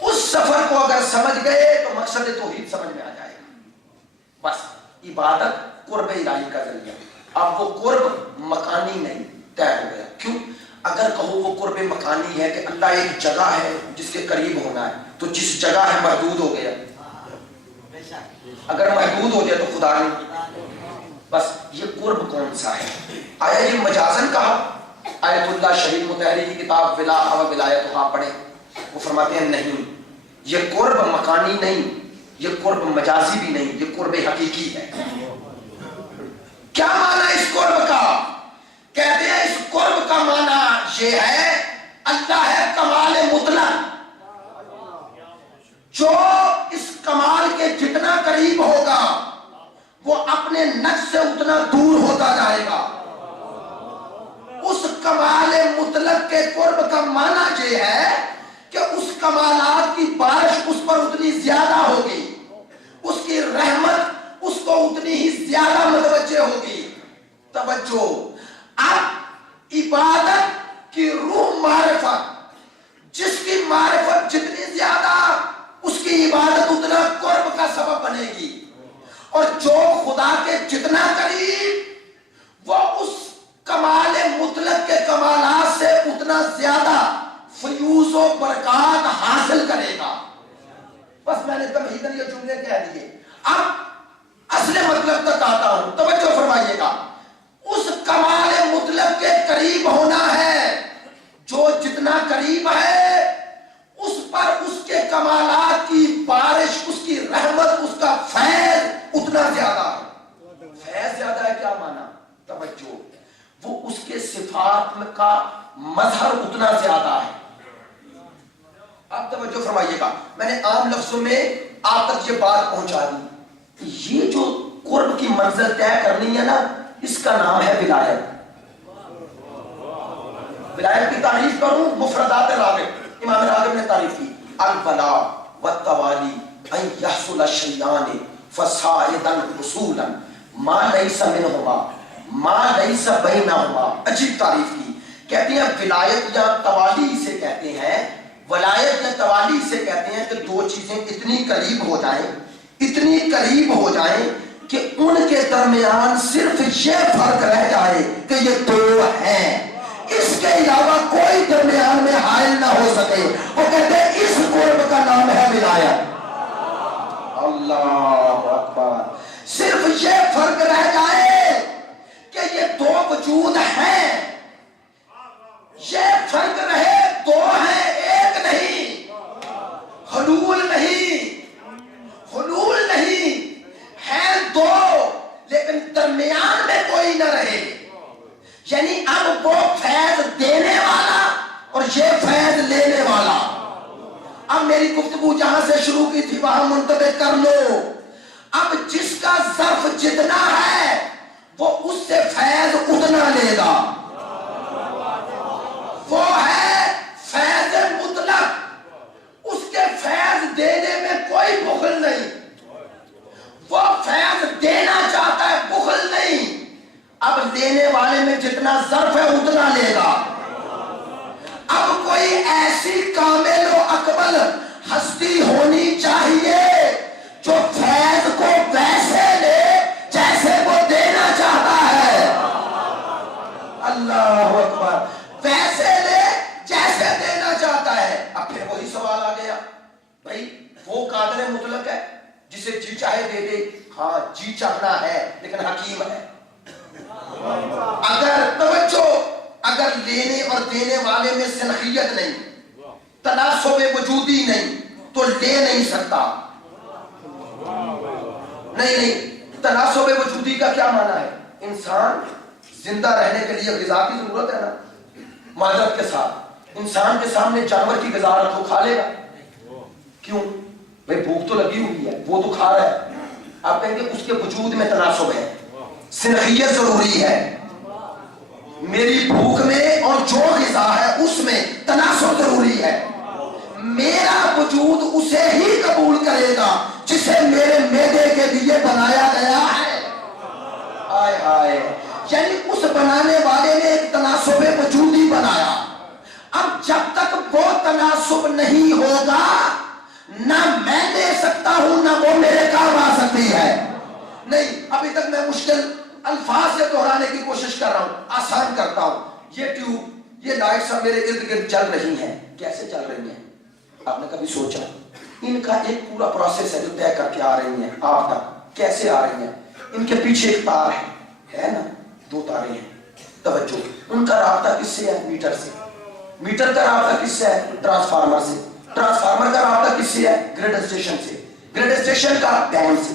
اس سفر کو اگر سمجھ گئے تو مقصد توحید سمجھ میں آ جائے گا۔ بس عبادت قرب الہی کا ذریعہ، اب وہ قرب مکانی نہیں، طے ہو گیا۔ کیوں؟ اگر کہو وہ قرب مکانی ہے کہ اللہ ایک جگہ ہے جس کے قریب ہونا ہے، تو جس جگہ ہے محدود ہو گیا، اگر محدود ہو گیا تو خدا نہیں۔ بس یہ قرب کون سا ہے؟ آیا یہ مجازن کہا؟ آیت اللہ شہید مطہری کی کتاب ولا و ولایتھا پڑھیں، وہ فرماتے ہیں نہیں، یہ قرب مکانی نہیں، یہ قرب مجازی بھی نہیں، یہ قرب حقیقی ہے۔ کیا معنی اس قرب کا؟ کہتے ہیں اس قرب کا معنی یہ ہے اللہ ہے کمال مطلق، جو اس کمال کے جتنا قریب ہوگا وہ اپنے نفس سے اتنا دور ہوتا جائے گا۔ اس کمال مطلق کے قرب کا معنی یہ ہے کہ اس کمالات کی بارش اس پر اتنی زیادہ ہوگی، اس کی رحمت اس کو اتنی ہی زیادہ متوجہ ہوگی۔ توجہ، اب عبادت کی روح معرفت، جس کی معرفت جتنی زیادہ اس کی عبادت اتنا قرب کا سبب بنے گی، اور جو خدا کے جتنا قریب وہ اس کمال مطلق کے کمالات سے اتنا زیادہ فیوز و برکات حاصل کرے گا۔ بس میں نے تمہیداً یہ جملے کہہ دیے، اب اصل مطلب تک آتا ہوں، توجہ فرمائیے گا۔ اس کمال مطلق کے قریب ہونا ہے، جو جتنا قریب ہے اس پر اس کے کمالات کی بارش، اس کی رحمت، اس کا فیض اتنا زیادہ ہے۔ فیض زیادہ ہے کیا معنی؟ توجہ، وہ اس کے صفات کا مظہر اتنا زیادہ ہے۔ اب توجہ فرمائیے گا، میں نے عام لفظوں میں آپ تک یہ بات پہنچا دی، یہ جو قرب کی منزل طے کرنی ہے نا، اس کا نام ہے ولایت۔ ولایت کی تعریف کروں، مفردات راغب، امام راغب نے تعریف کی، الولا والتوالی ان یحصل الشیئان فصاعدا حصولا ما لیس منہما ما لیس بینہما۔ عجیب تعریف کی، کہتے ہیں ولایت یا توالی اسے کہتے ہیں، ولایت یا توالی اسے کہتے ہیں کہ دو چیزیں اتنی قریب ہو جائیں، اتنی قریب ہو جائیں کہ ان کے درمیان صرف یہ فرق رہ جائے کہ یہ دو ہیں، اس کے علاوہ کوئی درمیان میں حائل نہ ہو سکے۔ وہ کہتے ہیں اس قرب کا نام ہے ولایت۔ اللہ اکبر. صرف یہ فرق رہ جائے کہ یہ دو وجود ہیں, یہ فرق رہے دو ہیں ایک نہیں. حلول نہیں, حلول نہیں ہے دو, لیکن درمیان میں کوئی نہ رہے. یعنی اب وہ فیض دینے والا اور یہ فیض لینے والا. اب میری گفتگو جہاں سے شروع کی تھی وہاں منتبہ کر لو. اب جس کا ظرف جتنا ہے وہ اس سے فیض اتنا لے گا. وہ ہے فیض مطلق, اس کے فیض دینے میں کوئی بخل نہیں. وہ فیض دینا چاہتا ہے, بخل نہیں. اب لینے والے میں جتنا ظرف ہے اتنا لے گا. اب کوئی ایسی کامل و اکمل ہستی ہونی چاہیے جو فیض کو ویسے لے جیسے وہ دینا چاہتا ہے. اللہ اکبر, ویسے لے جیسے دینا چاہتا ہے. اب پھر وہی سوال آ گیا, بھائی وہ قادر مطلق ہے جسے جی چاہے دے دے. ہاں جی چاہنا ہے لیکن حکیم ہے. اگر توجہ, اگر لینے اور دینے والے میں سنخیت نہیں, تناسب وجودی نہیں, تو لے نہیں سکتا. نہیں, تناسب وجودی کا کیا معنی ہے؟ انسان زندہ رہنے کے لیے غذا کی ضرورت ہے نا, معذرت کے ساتھ. انسان کے سامنے جانور کی غذا رکھو, کھا لے گا. کیوں بھائی, بھوک تو لگی ہوئی ہے, وہ تو کھا رہا ہے. آپ کہیں گے اس کے وجود میں تناسب ہے, سنخیت ضروری ہے. میری بھوک میں اور جو غذا ہے اس میں تناسب ضروری ہے. میرا وجود اسے ہی قبول کرے گا جسے میرے معدے کے لیے بنایا گیا ہے. آئے آئے, یعنی اس بنانے والے نے ایک تناسب وجودی بنایا. اب جب تک وہ تناسب نہیں ہوگا نہ میں دے سکتا ہوں نہ وہ میرے کام آ سکتی ہے. نہیں, ابھی تک میں مشکل الفاظ سے دہرانے کی کوشش کر رہا ہوں, آسان کرتا ہوں. یہ ٹیوب, یہ لائٹ سب میرے ارد گرد چل رہی ہیں. کیسے چل رہی ہیں آپ نے کبھی سوچا؟ ان کا ایک پورا پروسیس ہے جو طے کر کے آ رہی ہیں آپ تک. کیسے آ رہی ہیں؟ ان کے پیچھے ایک تار ہے نا, دو تاریں ہیں. توجہ, ان کا رابطہ کس سے ہے؟ میٹر سے. میٹر کا رابطہ کس سے ہے؟ ٹرانسفارمر سے. ٹرانسفارمر کا رابطہ کس سے ہے؟ گریڈ اسٹیشن سے. گریڈ اسٹیشن کا ڈیم سے.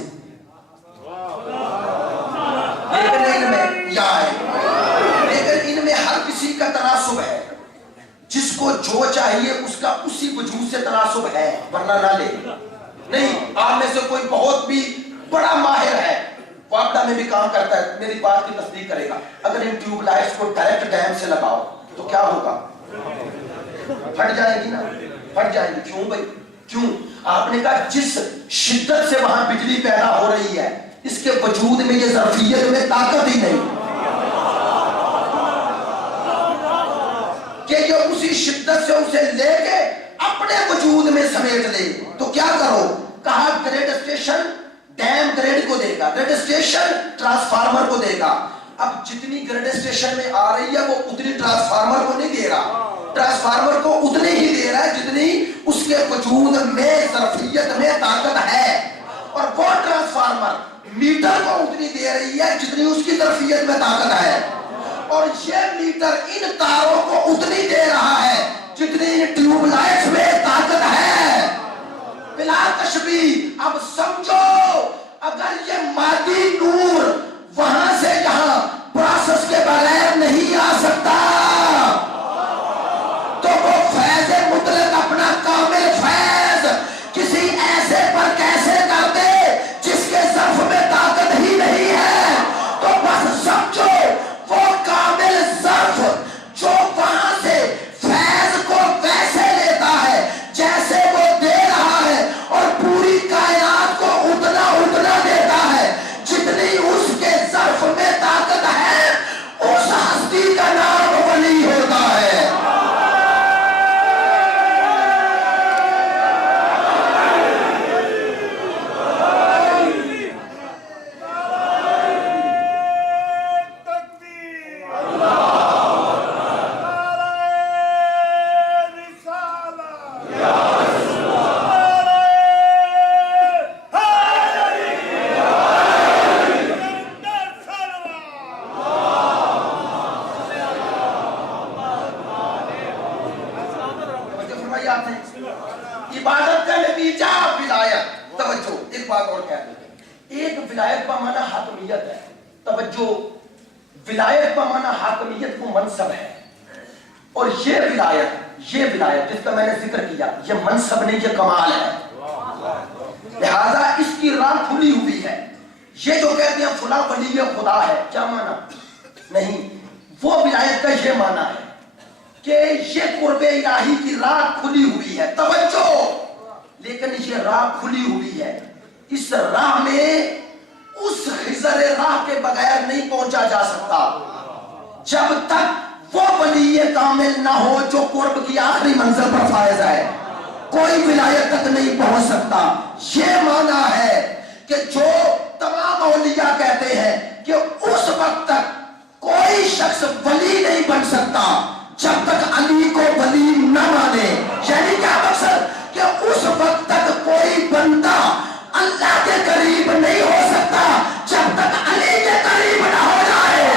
لیکن ان میں ہر کسی کا تناسب ہے. جس کو جو چاہیے اس کا اسی وجود سے تناسب ہے, ورنہ نہ لے. نہیں, آپ میں سے کوئی بہت بھی بڑا ماہر ہے, واپڈا میں بھی کام کرتا ہے, میری بات کی تصدیق کرے گا. اگر ان ٹیوب لائٹس کو ڈائریکٹ ڈیم سے لگاؤ تو کیا ہوگا؟ پھٹ جائے گی نا, پھٹ جائے گی. کیوں بھائی, کیوں؟ آپ نے کہا جس شدت سے وہاں بجلی پیدا ہو رہی ہے اس کے وجود میں یہ ظرفیت میں طاقت ہی نہیں کہ یہ اسی شدت سے اسے لے کے اپنے وجود میں سمیٹ لے. تو کیا کرو؟ کہا گریڈ اسٹیشن ڈیم گریڈ کو دے گا, گریڈ اسٹیشن ٹرانسفارمر کو دے گا. اب جتنی گریڈ اسٹیشن میں آ رہی ہے وہ اتنی ٹرانسفارمر کو نہیں دے رہا. ٹرانسفارمر کو اتنی ہی دے رہا ہے جتنی اس کے وجود میں ظرفیت میں طاقت ہے, اور وہ ٹرانسفارمر میٹر کو اتنی دے رہی ہے جتنی اس کی ظرفیت میں طاقت ہے, اور یہ میٹر ان تاروں کو اتنی دے رہا ہے جتنی ان ٹیوب لائٹس میں طاقت ہے. بلا تشبیہ. اب سمجھو, اگر یہ مادی نور وہاں سے یہاں پروسیس کے بغیر نہیں آ سکتا تو وہ فیض مطلق اپنا کامل فیض کسی ایسے پر کیسے کر دے جس کے ظرف میں طاقت ہی نہیں ہے. تو بس سمجھو وہ کامل ظرف جو وہاں سے فیض کو ویسے لیتا ہے جیسے وہ دے رہا ہے, اور پوری کائنات کو اتنا دیتا ہے جتنی اس کے ظرف بات اور کہہ دوں، ایک ولایت کا معنی حاکمیت ہے، توجہ، ولایت کا معنی حاکمیت کو منصب ہے، اور یہ ولایت جس کا میں نے ذکر کیا یہ منصب نہیں، یہ کمال ہے، لہذا اس کی راہ کھلی ہوئی ہے۔ یہ جو کہتے ہیں فلاں ولی خدا ہے، کیا معنی نہیں، وہ ولایت کا یہ معنی ہے کہ یہ قرب الہی کی راہ کھلی ہوئی ہے، توجہ، لیکن یہ راہ کھلی ہوئی ہے، اس راہ میں اس خضر راہ کے بغیر نہیں پہنچا جا سکتا جب تک وہ ولی کامل نہ ہو جو قرب کی آخری منزل پر فائز ہے، کوئی ولایت تک نہیں پہنچ سکتا۔ یہ معنی ہے کہ جو تمام اولیاء کہتے ہیں کہ اس وقت تک کوئی شخص ولی نہیں بن سکتا جب تک علی کو ولی نہ مانے، یعنی کیا مقصد کہ اس وقت تک کوئی بندہ اللہ کے قریب نہیں ہو سکتا جب تک علی کے قریب نہ ہو جائے۔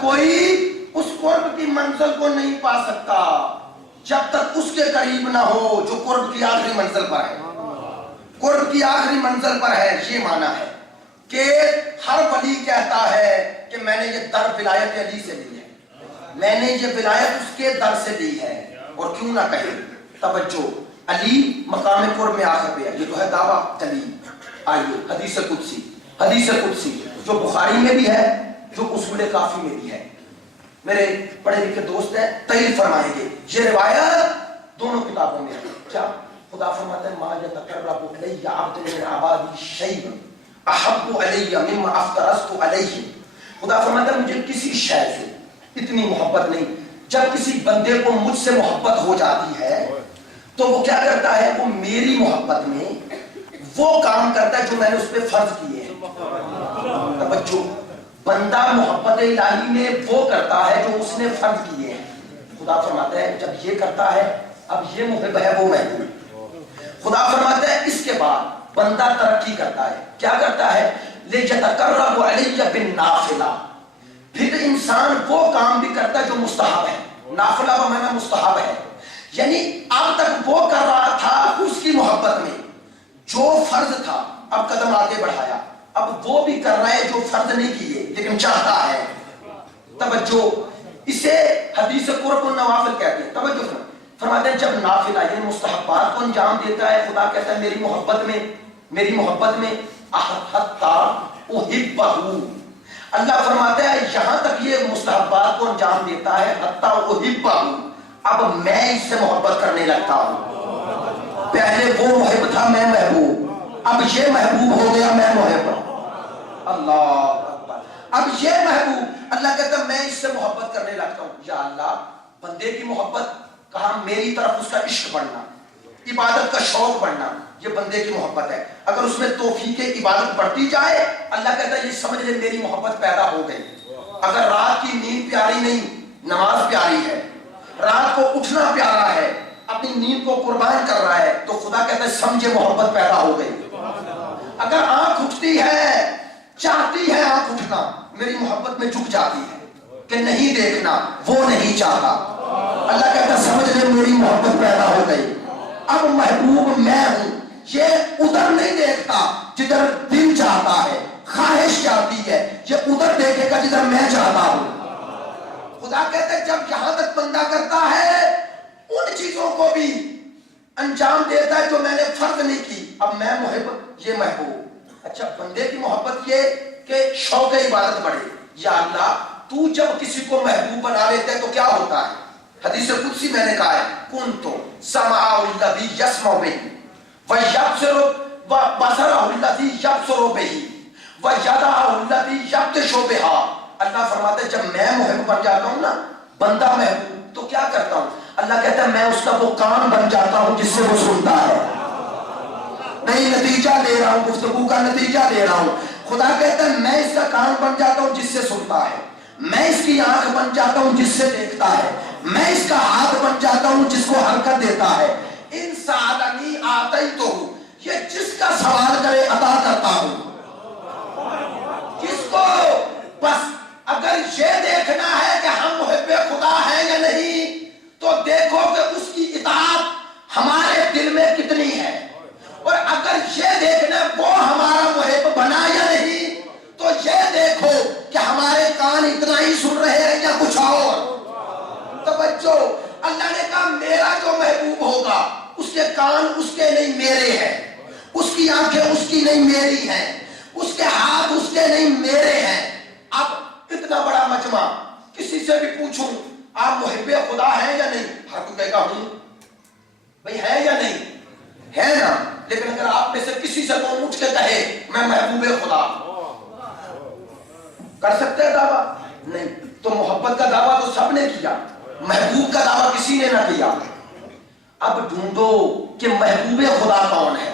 کوئی اس قرب کی منزل کو نہیں پا سکتا جب تک اس کے قریب نہ ہو جو قرب کی آخری منزل پر ہے، قرب کی آخری منزل پر ہے۔ یہ معنی ہے کہ ہر ولی کہتا ہے کہ میں نے یہ در ولایت علی سے لی ہے، میں نے یہ ولایت اس کے در سے لی ہے، اور کیوں نہ کہے، توجہ، علی مقام قرب میں آخر پہ ہے، یہ تو ہے دعویٰ علی۔ آئیے حدیث قدسی جو بخاری میں بھی ہے، جو اصول کافی میں بھی ہے، میرے پڑھے لکھے دوست ہیں تائید فرمائیں گے، یہ روایت دونوں کتابوں میں ہے۔ کیا خدا فرماتا ہے ما یتقرب الی عبد من عبادی شیئا احب علی مما افترضت علیہ، خدا فرماتا ہے مجھے کسی شے سے اتنی محبت نہیں، جب کسی بندے کو مجھ سے محبت ہو جاتی ہے تو وہ کیا کرتا ہے، وہ میری محبت میں وہ کام کرتا ہے جو میں نے اس پہ فرض کیے ہیں۔ توجہ، بندہ محبت الہی میں وہ کرتا ہے جو اس نے فرض کیے ہیں۔ خدا فرماتا ہے جب یہ کرتا ہے، اب یہ محب ہے وہ محبوب۔ خدا فرماتا ہے اس کے بعد بندہ ترقی کرتا ہے، کیا کرتا ہے، لِيَتَقَرَّبُ عَلَيَّ بِالنَّافِلَةِ، پھر انسان وہ کام بھی کرتا ہے جو مستحب ہے، نافلہ و معنی مستحب ہے، یعنی اب تک وہ کر رہا تھا اس کی محبت میں جو فرض تھا، اب قدم آگے بڑھایا، اب وہ بھی کر رہا ہے جو فرض نہیں کیے لیکن چاہتا ہے۔ توجہ، اسے حدیث قرب النوافل کہتے ہیں۔ توجہ فرماتے ہیں جب نافلہ یعنی مستحبات کو انجام دیتا ہے، خدا کہتا ہے میری محبت میں حتی احبہ، اللہ فرماتا ہے یہاں تک یہ مستحبات کو انجام دیتا ہے حتی احبہ، اب میں اس سے محبت کرنے لگتا ہوں۔ پہلے وہ محب تھا، میں محبوب، اب یہ محبوب ہو گیا، میں محب۔ اللہ اکبر، اب یہ محبوب، اللہ کہتا ہے میں اس سے محبت کرنے لگتا ہوں۔ یا اللہ، بندے کی محبت کہا، میری طرف اس کا عشق بڑھنا، عبادت کا شوق بڑھنا، یہ بندے کی محبت ہے۔ اگر اس میں توفیق عبادت بڑھتی جائے، اللہ کہتا ہے یہ سمجھ لے میری محبت پیدا ہو گئی۔ اگر رات کی نیند پیاری نہیں، نماز پیاری ہے، رات کو اٹھنا پیارا ہے، اپنی نیند کو قربان کر رہا ہے، تو خدا کہتا ہے سمجھے محبت پیدا ہو گئی۔ اگر آنکھ اٹھتی ہے، چاہتی ہے آنکھ اٹھنا، میری محبت میں جھک جاتی ہے کہ نہیں دیکھنا، وہ نہیں چاہتا، اللہ کہتا ہے سمجھ لے میری محبت پیدا ہو گئی۔ اب محبوب میں ہوں، یہ ادھر نہیں دیکھتا جدھر دل چاہتا ہے، خواہش چاہتی ہے، یہ ادھر دیکھے گا جدھر میں چاہتا ہوں۔ خدا کہتا ہے جب یہاں تک بندہ کرتا ہے، ان چیزوں کو بھی انجام دیتا ہے جو میں نے فرض نہیں کی، اب میں محب، یہ محبوب۔ اچھا، بندے کی محبت یہ کہ شوق عبادت بڑھے۔ یا اللہ، تو جب کسی کو محبوب بنا لیتا ہے تو کیا ہوتا ہے؟ حدیث قدسی میں نے کہا ہے کنتُ سمعہ الذی یسمع بہ ویبصر بصرہ الذی یبصر بہ ویدہ الذی یبطش بہ۔ اللہ فرماتا ہے جب میں محب بن جاتا ہوں نا، بندہ محبوب، تو کیا کرتا ہوں؟ اللہ کہتا ہے میں اس کا وہ کان بن جاتا ہوں جس سے وہ سنتا ہے۔ نہیں نتیجہ لے رہا ہوں، گفتگو کا نتیجہ لے رہا ہوں، خدا کہتا ہے میں اس کا کان بن جاتا ہوں جس سے سنتا ہے، میں اس کی آنکھ بن جاتا ہوں جس سے دیکھتا ہے، میں اس کا ہاتھ بن جاتا ہوں جس کو حرکت دیتا ہے۔ ان سالنی آتی تو یہ جس کا سوال کرے عطا کرتا ہوں، جس کو بس اگر یہ دیکھنا ہے کہ ہم محب خدا ہیں یا نہیں تو دیکھو کہ اس کی اطاعت ہمارے دل میں کتنی ہے، اور اگر یہ دیکھنا وہ ہمارا محب بنا یا نہیں تو یہ دیکھو کہ ہمارے کان اتنا ہی سن رہے ہیں یا کچھ اور۔ توجہ، اللہ نے کہا میرا جو محبوب ہوگا اس کے کان اس کے نہیں میرے ہیں، اس کی آنکھیں اس کی نہیں میری ہیں، اس کے ہاتھ اس کے نہیں میرے ہیں۔ اب اتنا بڑا مجمع، کسی سے بھی پوچھوں آپ محب خدا ہیں یا نہیں، ہر کوئی کہے گا ہوں، بھئی ہے یا نہیں ہے نا، لیکن اگر آپ میں سے کسی سے کوئی اٹھ کے کہے میں محبوب خدا، کر سکتے ہیں دعویٰ؟ نہیں۔ تو محبت کا دعویٰ تو سب نے کیا، محبوب کا دعویٰ کسی نے نہ کیا۔ اب ڈھونڈو کہ محبوب خدا کون ہے۔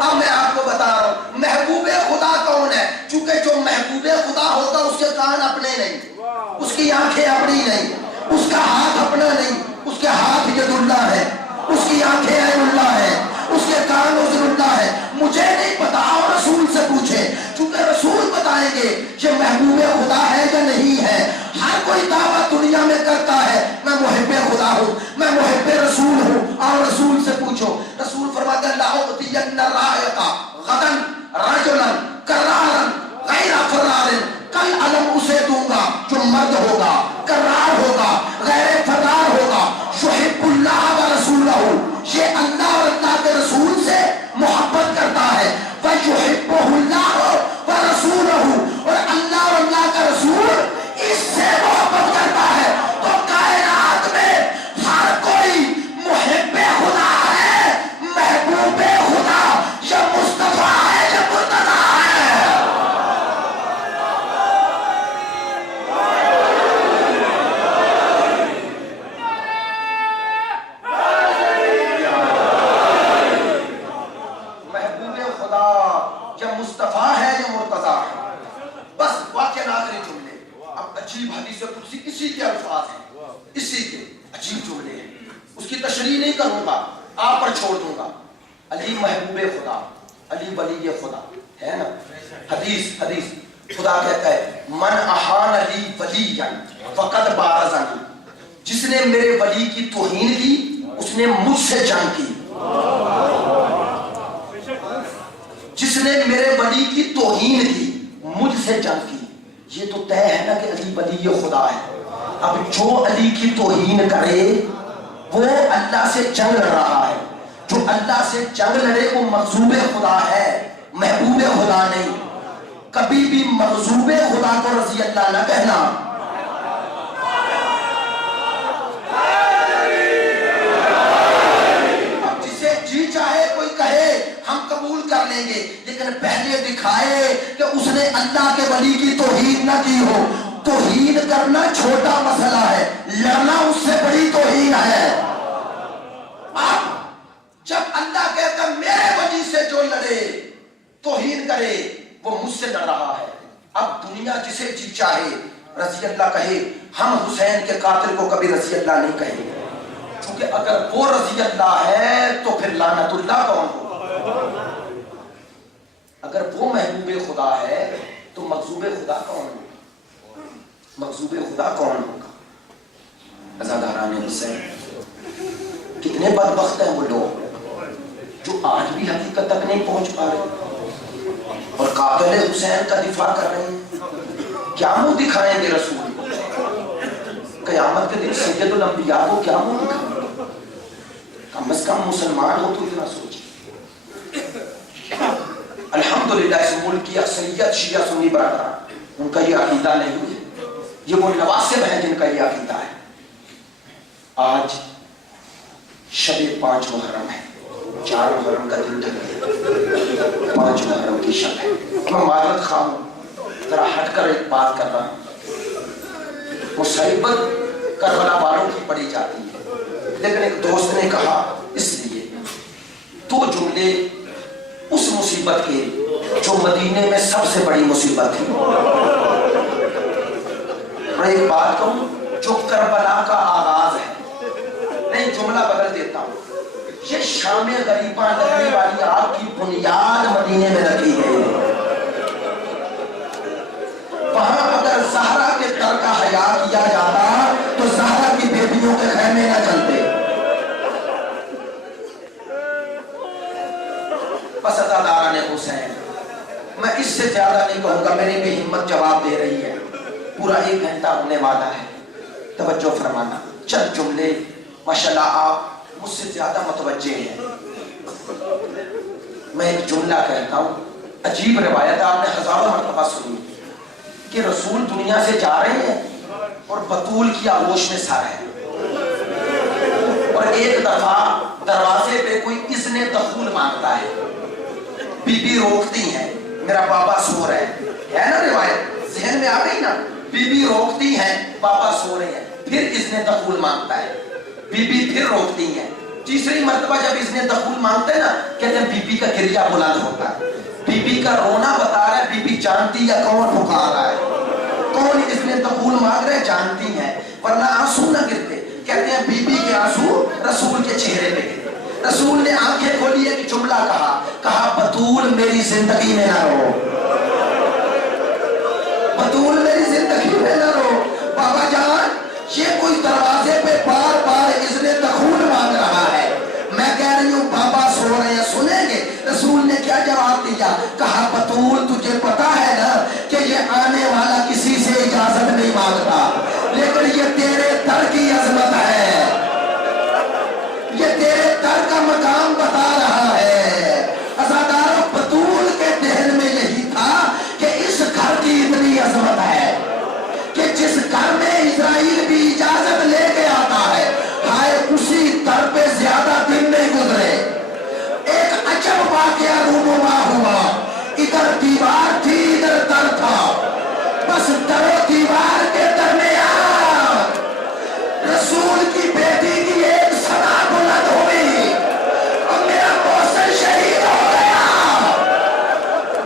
اب میں آپ کو بتا رہا ہوں محبوب خدا کون ہے، چونکہ جو محبوب خدا ہوتا اس کے کان اپنے نہیں، اس کی آنکھیں اپنی نہیں، اس کا ہاتھ اپنا نہیں، اس کے ہاتھ ید اللہ ہے، اس کی آنکھیں عین اللہ ہے، اس کے کان عذر اللہ ہے۔ مجھے نہیں پتا، اور رسول سے پوچھے، چونکہ رسول بتائیں گے یہ محبوب خدا ہے یا نہیں ہے۔ ہر کوئی دعویٰ دنیا میں کرتا ہے میں محب خدا ہوں، میں محب رسول ہوں، اور رسول سے پوچھو۔ رسول فرماتے ہیں لَأُعْطِيَنَّ الرَّائِقَ غَدًا رَجُلًا كَرَّارًا غَيْرَ فَرَّارٍ، کل علم اسے دوں گا جو مرد ہوگا، کرار ہوگا، غیر فرار ہوگا، یحب اللہ ورسولہ، یہ اللہ اور اللہ کے رسول سے محبت کرتا ہے، وَيُحِبُّهُ اللَّهُ وَرَسُولُهُ، اور اللہ اور اللہ کا رسول اس سے محبت کرتا ہے۔ تو کائنات میں ہر کوئی محب خدا ہے، محبوب خدا یا مصطفیٰ ہے یا مرتضیٰ ہے۔ مصطفیٰ ہے یا مرتضیٰ ہے۔ بس واقعہ آخری جملے، اب عجیب حدیث قدسی اسی کے الفاظ ہیں، اسی کے عجیب جملے ہیں، اس کی تشریح نہیں کروں گا، آپ پر چھوڑ دوں گا۔ علی محبوب خدا، علی ولی خدا ہے نا۔ حدیث خدا کہتا ہے من احان علی ولی فقد بارزنی، جس نے میرے ولی کی توہین کی اس نے مجھ سے جنگ کی، جس نے میرے ولی کی توہین کی مجھ سے جنگ کی۔ یہ تو طے ہے نا کہ علی ولی خدا ہے۔ اب جو علی کی توہین کرے وہ اللہ سے جنگ لڑ رہا ہے، جو اللہ سے جنگ لڑے وہ مغضوب خدا ہے، محبوب خدا نہیں۔ کبھی بھی مغضوب خدا کو رضی اللہ نہ کہنا۔ اب جسے جی چاہے کوئی کہے ہم قبول کر لیں گے، لیکن پہلے دکھائے کہ اس نے اللہ کے ولی کی توہین نہ کی ہو۔ توہین کرنا چھوٹا مسئلہ ہے، لڑنا اس سے بڑی توہین ہے۔ اب جب اللہ کہتا میرے ولی سے جو لڑے توہین کرے وہ مجھ سے لڑ رہا ہے۔ اب دنیا جسے جی چاہے رضی اللہ کہے، ہم حسین کے قاتل کو کبھی رضی اللہ نہیں کہیں گے، کیونکہ اگر وہ رضی اللہ ہے تو پھر لعنت اللہ کون ہو؟ اگر وہ محبوب خدا ہے تو مغضوب خدا کون ہوگا؟ مغضوب خدا کون ہوگا؟ عزاداران حسین، کتنے بدبخت ہیں وہ لوگ جو آج بھی حقیقت تک نہیں پہنچ پا رہے اور قاتل حسین کا دفاع کر رہے ہیں۔ کیا منہ دکھائیں گے رسول کو؟ قیامت کے دن سید الانبیاء کو کیا منہ دکھائیں گے؟ کم از کم مسلمان ہو تو اتنا سوچیں۔ الحمدللہ اس ملک کی اکثریت شیعہ سنی برادران، ان کا یہ عقیدہ نہیں ہے، یہ وہ نواسب ہیں جن کا یہ عقیدہ ہے۔ آج شب 5 محرم ہے، 4 محرم کا دن ڈھل گیا، 5 محرم کی شب ہے۔ میں معذرت خواہ ہوں، ذرا ہٹ کر ایک بات کر رہا ہوں، مصیبت کربلا والوں کی پڑی جاتی ہے، لیکن ایک دوست نے کہا اس لیے 2 جملے اس مصیبت کی جو مدینے میں سب سے بڑی مصیبت تھی. اور ایک بات کہوں, جو کربلا کا آغاز ہے, نہیں جملہ بدل دیتا ہوں, یہ شام غریباں لگنے والی آگ کی بنیاد مدینے میں رکھی گئی ہے. وہاں اگر زہرا کے در کا حیا کیا جاتا تو زہرا کی بیٹیوں کے خیمے نہ چلتے. بس عزاداران حسین, میں اس سے زیادہ نہیں کہوں گا, میری بھی ہمت جواب دے رہی ہے. پورا 1 گھنٹہ ہونے والا ہے, توجہ فرمانا. چند جملے ماشاءاللہ آپ مجھ سے زیادہ متوجہ ہیں. میں ایک جملہ کہتا ہوں, عجیب روایت آپ نے ہزاروں مرتبہ سنی کہ رسول دنیا سے جا رہے ہیں اور بطول کی آغوش میں سا رہے ہیں, اور ایک دفعہ دروازے پہ کوئی اذن دخول مانگتا ہے. بی بی روکتی ہیں, میرا بابا سو رہے ہیں, ہے نا روایت ذہن میں آ گئی نا. بی بی روکتی ہیں, بابا سو رہے ہیں, پھر اذن دخول مانگتا ہے. بی بی پھر روکتی ہیں, تیسری مرتبہ جب اذن دخول مانگتے ہیں نا, کہتے ہیں بی بی کا گریہ بلند ہوتا ہے. بی بی کا رونا بتا رہا ہے بی بی جانتی ہے کون پکار رہا ہے, کون اذن دخول مانگ رہے, جانتی ہیں, ورنہ آنسو نہ گرتے. کہتے ہیں بی بی کے آنسو رسول کے چہرے پہ گرے. رسول نے آنکھیں کھولی, ایک جملہ کہا بطول میری زندگی میں نہ رہو, بطول میری زندگی میں نہ رہو. بابا جان, یہ کوئی دروازے پہ بار بار اذن دخول مانگ رہا ہے, میں کہہ رہی ہوں بابا سو رہے ہیں, سنیں گے. رسول نے کیا جواب دیا, کہا بطول تجھے پتا ہے نا کہ یہ آنے والا کسی سے اجازت نہیں مانگتا, لیکن یہ تیرے در کی عظمت ہے, یہ تیرے در کا مقام بتا رہا ہے. عزاداروں, بطول کے ذہن میں یہی تھا کہ اس گھر کی اتنی عظمت ہے کہ جس گھر میں اسرائیل بھی اجازت لے کے آتا ہے, ہائے اسی در پہ زیادہ دن نہیں گزرے, ایک عجب واقعہ رونما ہوا. ادھر دیوار تھی, ادھر در تھا, بس در و دیوار کے درمیان رسول کی بیٹی کی ایک صدا بلند ہوئی اور میرا محسن شہید ہو گیا.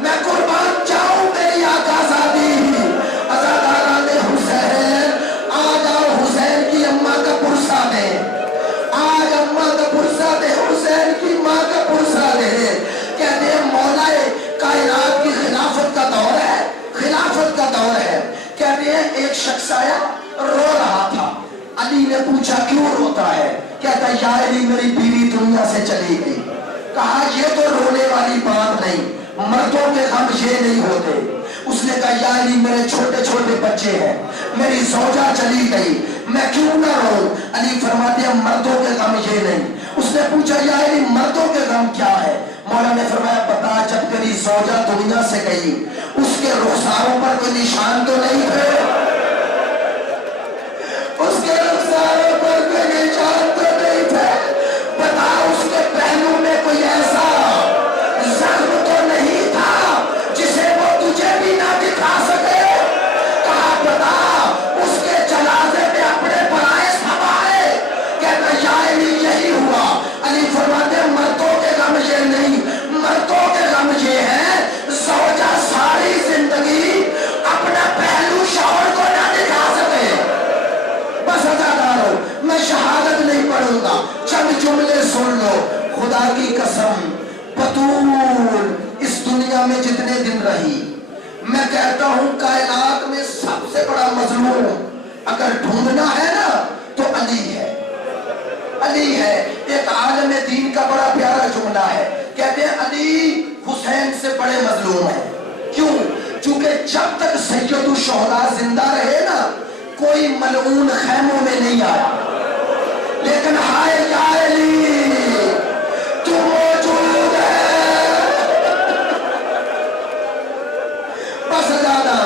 میں قربان جاؤں میری آقا زادی. عزاداران حسین, آ جاؤ حسین کی اماں کا پرسہ دے, آج اماں کا پرسہ دے, حسین کی ماں کا پرسہ دے. کہتے ہیں مولا کائنات کی خلافت کا دور ہے, خلافت کا دور ہے. کہتے ہیں ایک شخص آیا, رو رہا تھا. علی نے پوچھا کیوں روتا ہے, کہتا ہے یا علی میری بیوی دنیا سے چلی گئی. کہا یہ تو رونے والی بات نہیں, مردوں کے غم یہ نہیں ہوتے. اس نے کہا یا علی میرے چھوٹے چھوٹے بچے ہیں, میری زوجہ چلی گئی, میں کیوں نہ رو. علی فرماتے ہیں مردوں کے غم یہ نہیں. اس نے پوچھا یا علی مردوں کے غم کیا ہے. مولا نے فرمایا بتا, جب تیری زوجہ دنیا سے گئی اس کے رخساروں پر کوئی نشان تو نہیں تھے, اس کے رخساروں پر کوئی نشان تو نہیں تھے. بتا اس کے پہلو میں کوئی ایسا زخم تو نہیں تھا جسے وہ تجھے بھی نہ دکھا سکے. کہا بتا اس کے جنازے میں اپنے پرائے سنبھالے. کہتا یا علی یہی ہوا. علی فرماتے مردوں کے غم یہ نہیں, مردوں کے غم یہ ہے زوجہ ساری زندگی اپنا پہلو شوہر کو نہ دکھا سکے. بس عزادارو, میں شہادت نہیں پڑھوں گا, چند جملے سن لو. خدا کی قسم بطول اس دنیا میں جتنے دن رہی, میں کہتا ہوں کائنات میں سب سے بڑا مظلوم اگر ڈھونڈنا ہے نا تو علی ہے, علی ہے. ایک عالم دین کا بڑا پیارا جملہ ہے, کہتے ہیں علی حسین سے بڑے مظلوم ہیں. کیوں؟ چونکہ جب تک سید الشہداء زندہ رہے نا کوئی ملعون خیموں میں نہیں آیا, لیکن ہائے یا علی تو موجود ہے. بس زیادہ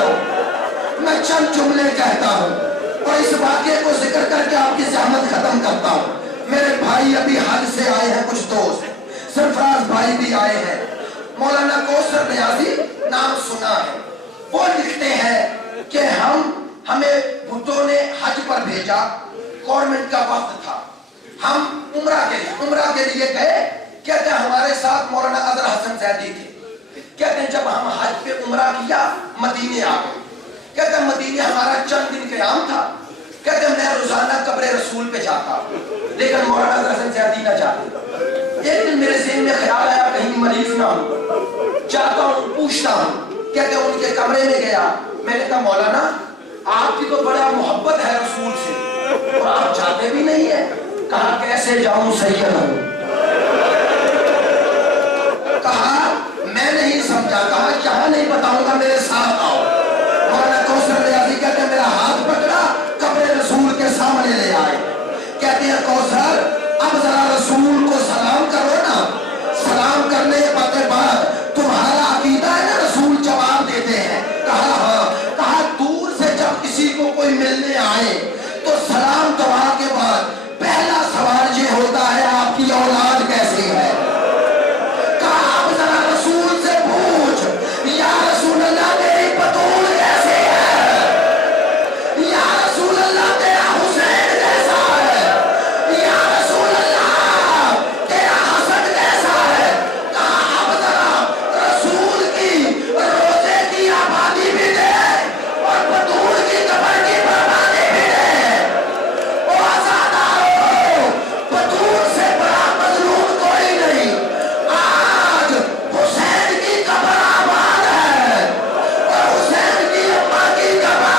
میں چند جملے کہتا ہوں اور اس واقعے کو ذکر کر کے آپ کی زحمت ختم کرتا ہوں. میرے بھائی ابھی حج سے آئے ہیں, کچھ دوست, سرفراز بھائی بھی آئے ہیں, مولانا کوثر نیازی نام سنا ہے. وہ لکھتے ہیں کہ ہمیں بھٹو نے حج پر بھیجا, گورنمنٹ کا وقت تھا, ہم عمرہ کے لیے گئے کہتے ہیں ہمارے ساتھ مولانا اظہر حسن زیدی تھے، کہتے ہیں جب ہم حج پہ عمرہ کیا مدینے آ گئے، کہتے ہیں مدینے ہمارا چند دن قیام تھا، کہتے ہیں میں روزانہ قبر رسول پہ جاتا لیکن مولانا اظہر حسن زیدی نہ جاتے۔ ایک دن میرے ذہن میں خیال آیا کہیں مریض نہ ہوں، جاتا ہوں پوچھتا ہوں، کہتے ہیں ان کے کمرے میں گیا، میں نے کہا مولانا آپ کی تو بڑا محبت ہے رسول سے اور آپ جاتے بھی نہیں ہیں۔ کہا کیسے جاؤں سید ہوں، کہا میں نہیں سمجھا، کہا کہاں نہیں بتاؤں گا میرے ساتھ آؤ۔ مولانا کوثر ریاضی کہتے ہیں میرا ہاتھ پکڑا قبر رسول کے سامنے لے آئے، کہتے ہیں کوثر اب ذرا رسول کو سلام کرو نا، سلام کرنے کے بعد تمہارا عقیدہ ہے نا رسول جواب دیتے ہیں؟ کہا ہاں۔ کہا دور سے جب کسی کو کوئی ملنے آئے تو سلام دعا کے بعد پہلا سوال یہ ہوتا ہے آپ کی اولاد کیسی ہے؟ کہا اب ذرا رسول سے پوچھ یا رسول اللہ میری بطول کیسی ہے، یا رسول اللہ تیرا حسین کیسا ہے، یا رسول اللہ تیرا حسن کیسا ہے۔ کہا اب ذرا رسول کی روزے کی آبادی بھی دے اور بطول کی قبر کی بربادی بھی دے۔ او آزادارو، بطول سے بڑا مظلوم کوئی نہیں، آج حسین کی قبر آباد ہے اور حسین کی اماں کی قبر۔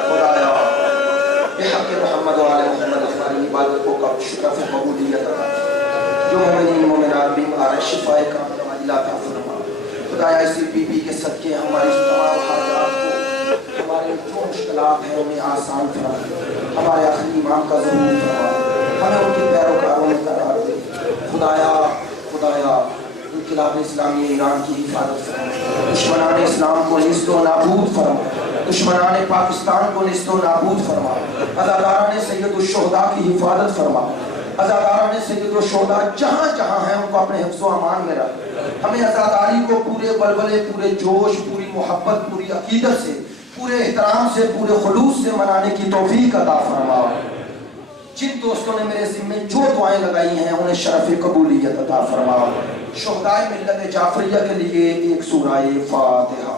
خدایا بحق محمد و آل محمد ہماری عبادتوں کا شکر قبولیت عطا، جو مومنین مومنات بیمار شفائے کاملہ عطا فرما۔ خدایا اسی بی بی کے صدقے ہماری تمام حاجات کو، ہمارے جو مشکلات ہیں انہیں آسان فرما، ہمارے آخری امام کا ضرور فرما، ہمیں ان کے پیروکاروں میں قرار دے۔ خدایا انقلاب اسلامی ایران کی حفاظت فرما، دشمنان اسلام کو نیست و نابود فرما، دشمنان پاکستان کو نیست و نابود فرما، عزاداران سید الشہداء کی حفاظت فرما، عزاداران سید الشہداء جہاں جہاں ہیں ان کو اپنے حفظ و امان میں رکھ۔ ہمیں عزاداری کو پورے بلبلے، پورے جوش، پوری محبت، پوری عقیدت سے، پورے احترام سے، پورے خلوص سے منانے کی توفیق عطا فرما۔ جن دوستوں نے میرے ذمہ جو دعائیں لگائی ہیں انہیں شرف قبولیت عطا فرما۔ شہدائے ملت جعفریہ کے لیے ایک سورہ فاتحہ۔